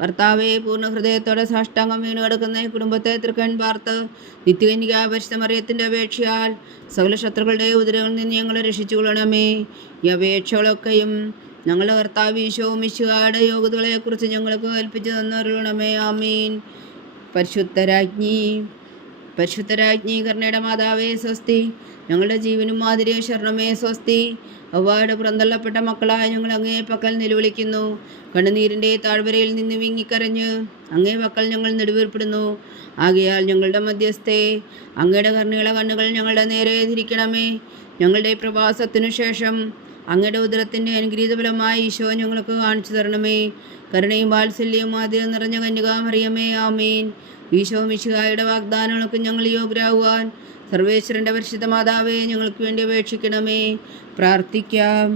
കർത്താവെ പൂർണ്ണ ഹൃദയത്തോടെ സാഷ്ടാംഗം വീണ് കിടക്കുന്ന ഈ കുടുംബത്തെ തൃക്കൺ പാർത്ത് നിത്യകന്യക പരിശുദ്ധ മറിയത്തിൻ്റെ അപേക്ഷയാൽ സകല ശത്രുക്കളുടെ ഉദരങ്ങളിൽ നിന്ന് ഞങ്ങളെ രക്ഷിച്ചുകൊള്ളണമേ. ഈ അപേക്ഷകളൊക്കെയും ഞങ്ങളുടെ കർത്താവ് ഈശോ മിശിഹായുടെ യോഗ്യതകളെക്കുറിച്ച് ഞങ്ങൾക്ക് കൽപ്പിച്ചു തന്നരുളണമേ. ആമീൻ. പരിശുദ്ധരാജ്ഞി കരുണയുടെ മാതാവേ സ്വസ്തി. ഞങ്ങളുടെ ജീവനും മാതിരിയും ശരണമേ സ്വസ്തി. അവയുടെ പുറന്തള്ളപ്പെട്ട മക്കളായ ഞങ്ങൾ അങ്ങേ പക്കൽ നിലവിളിക്കുന്നു. കണ്ണുനീരിൻ്റെ താഴ്വരയിൽ നിന്ന് വിങ്ങിക്കരഞ്ഞ് അങ്ങേ പക്കൽ ഞങ്ങൾ നെടുവീർപ്പെടുന്നു. ആകയാൽ ഞങ്ങളുടെ മധ്യസ്ഥേ അങ്ങയുടെ കരുണയുള്ള കണ്ണുകൾ ഞങ്ങളുടെ നേരെ തിരിക്കണമേ. ഞങ്ങളുടെ പ്രവാസത്തിനു ശേഷം അങ്ങയുടെ ഉദരത്തിൻ്റെ അനുഗ്രഹീത ഫലമായ ഈശോ ഞങ്ങൾക്ക് കാണിച്ചു തരണമേ. കരുണയും വാത്സല്യവും ആദ്യം നിറഞ്ഞ കന്യകാമറിയമേ. ആമീൻ. ഈശോ മിശിഹായുടെ വാഗ്ദാനങ്ങൾക്ക് ഞങ്ങൾ യോഗ്യരാകുവാൻ സർവേശ്വരൻ്റെ പരിശുദ്ധ മാതാവേ ഞങ്ങൾക്ക് വേണ്ടി അപേക്ഷിക്കണമേ. പ്രാർത്ഥിക്കാം.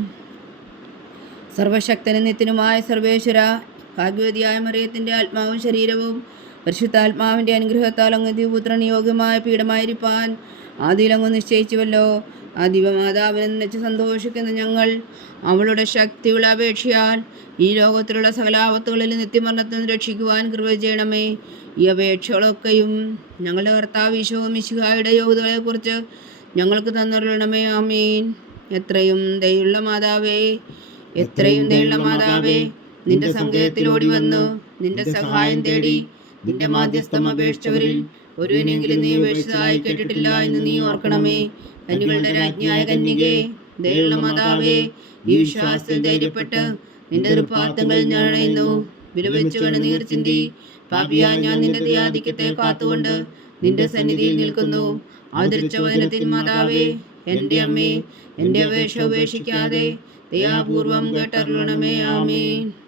സർവശക്തനും നിത്യനുമായ സർവേശ്വര, ഭാഗ്യവതിയായ മറിയത്തിൻ്റെ ആത്മാവും ശരീരവും പരിശുദ്ധാത്മാവിൻ്റെ അനുഗ്രഹത്താൽ അങ്ങ് ദിവ്യപുത്രൻ യോഗ്യമായ പീഠമായിരിക്കാൻ ആദിയിലങ്ങ് നിശ്ചയിച്ചുവല്ലോ. ആ ദിവ്യമാതാവിനെ നിന്നച്ച് സന്തോഷിക്കുന്ന ഞങ്ങൾ അവളുടെ ശക്തിയുള്ള അപേക്ഷയാൽ ഈ ലോകത്തിലുള്ള സകല ആപത്തുകളിൽ നിത്യമരണത്തിൽ നിന്ന് രക്ഷിക്കുവാൻ കൃപ ചെയ്യണമേ. ഈ അപേക്ഷകളൊക്കെയും ഞങ്ങളുടെ കർത്താവ് ഈശോ മിശിഹായുടെ യോഗ്യതകളെക്കുറിച്ച് ഞങ്ങൾക്ക് തന്നരുളണമേ. ആമീൻ. എത്രയും ദയുള്ള മാതാവേ, എത്രയും ദയുള്ള മാതാവേ, നിന്റെ സങ്കേതത്തിൽ ഓടി വന്നു നിന്റെ സഹായം തേടി നിന്റെ മാധ്യസ്ഥം അപേക്ഷിച്ചവരിൽ ഒരുവനെങ്കിലും നീ ഉപേക്ഷിച്ചതായി കേട്ടിട്ടില്ല എന്ന് നീ ഓർക്കണമേ. കന്യകളുടെ രാജ്ഞിയായ കന്യകേ, ദയുള്ള മാതാവേ, ഈ വിശ്വാസത്തിൽ ധൈര്യപ്പെട്ട് നിന്റെ തൃപ്പാദങ്ങൾ ഞാൻ അണയുന്നു. വിലപിച്ചു കണ്ണുനീർ ചിന്തി പാപിയാ ഞാൻ നിന്റെ ദയാധിക്യത്തെ കാത്തുകൊണ്ട് നിന്റെ സന്നിധിയിൽ നിൽക്കുന്നു. അവതരിച്ച വചനത്തിൻ മാതാവേ, എൻ്റെ അമ്മേ, എൻ്റെ അപേക്ഷ ഉപേക്ഷിക്കാതെ ദയാപൂർവം കേട്ടരുളണമേ. ആമേൻ.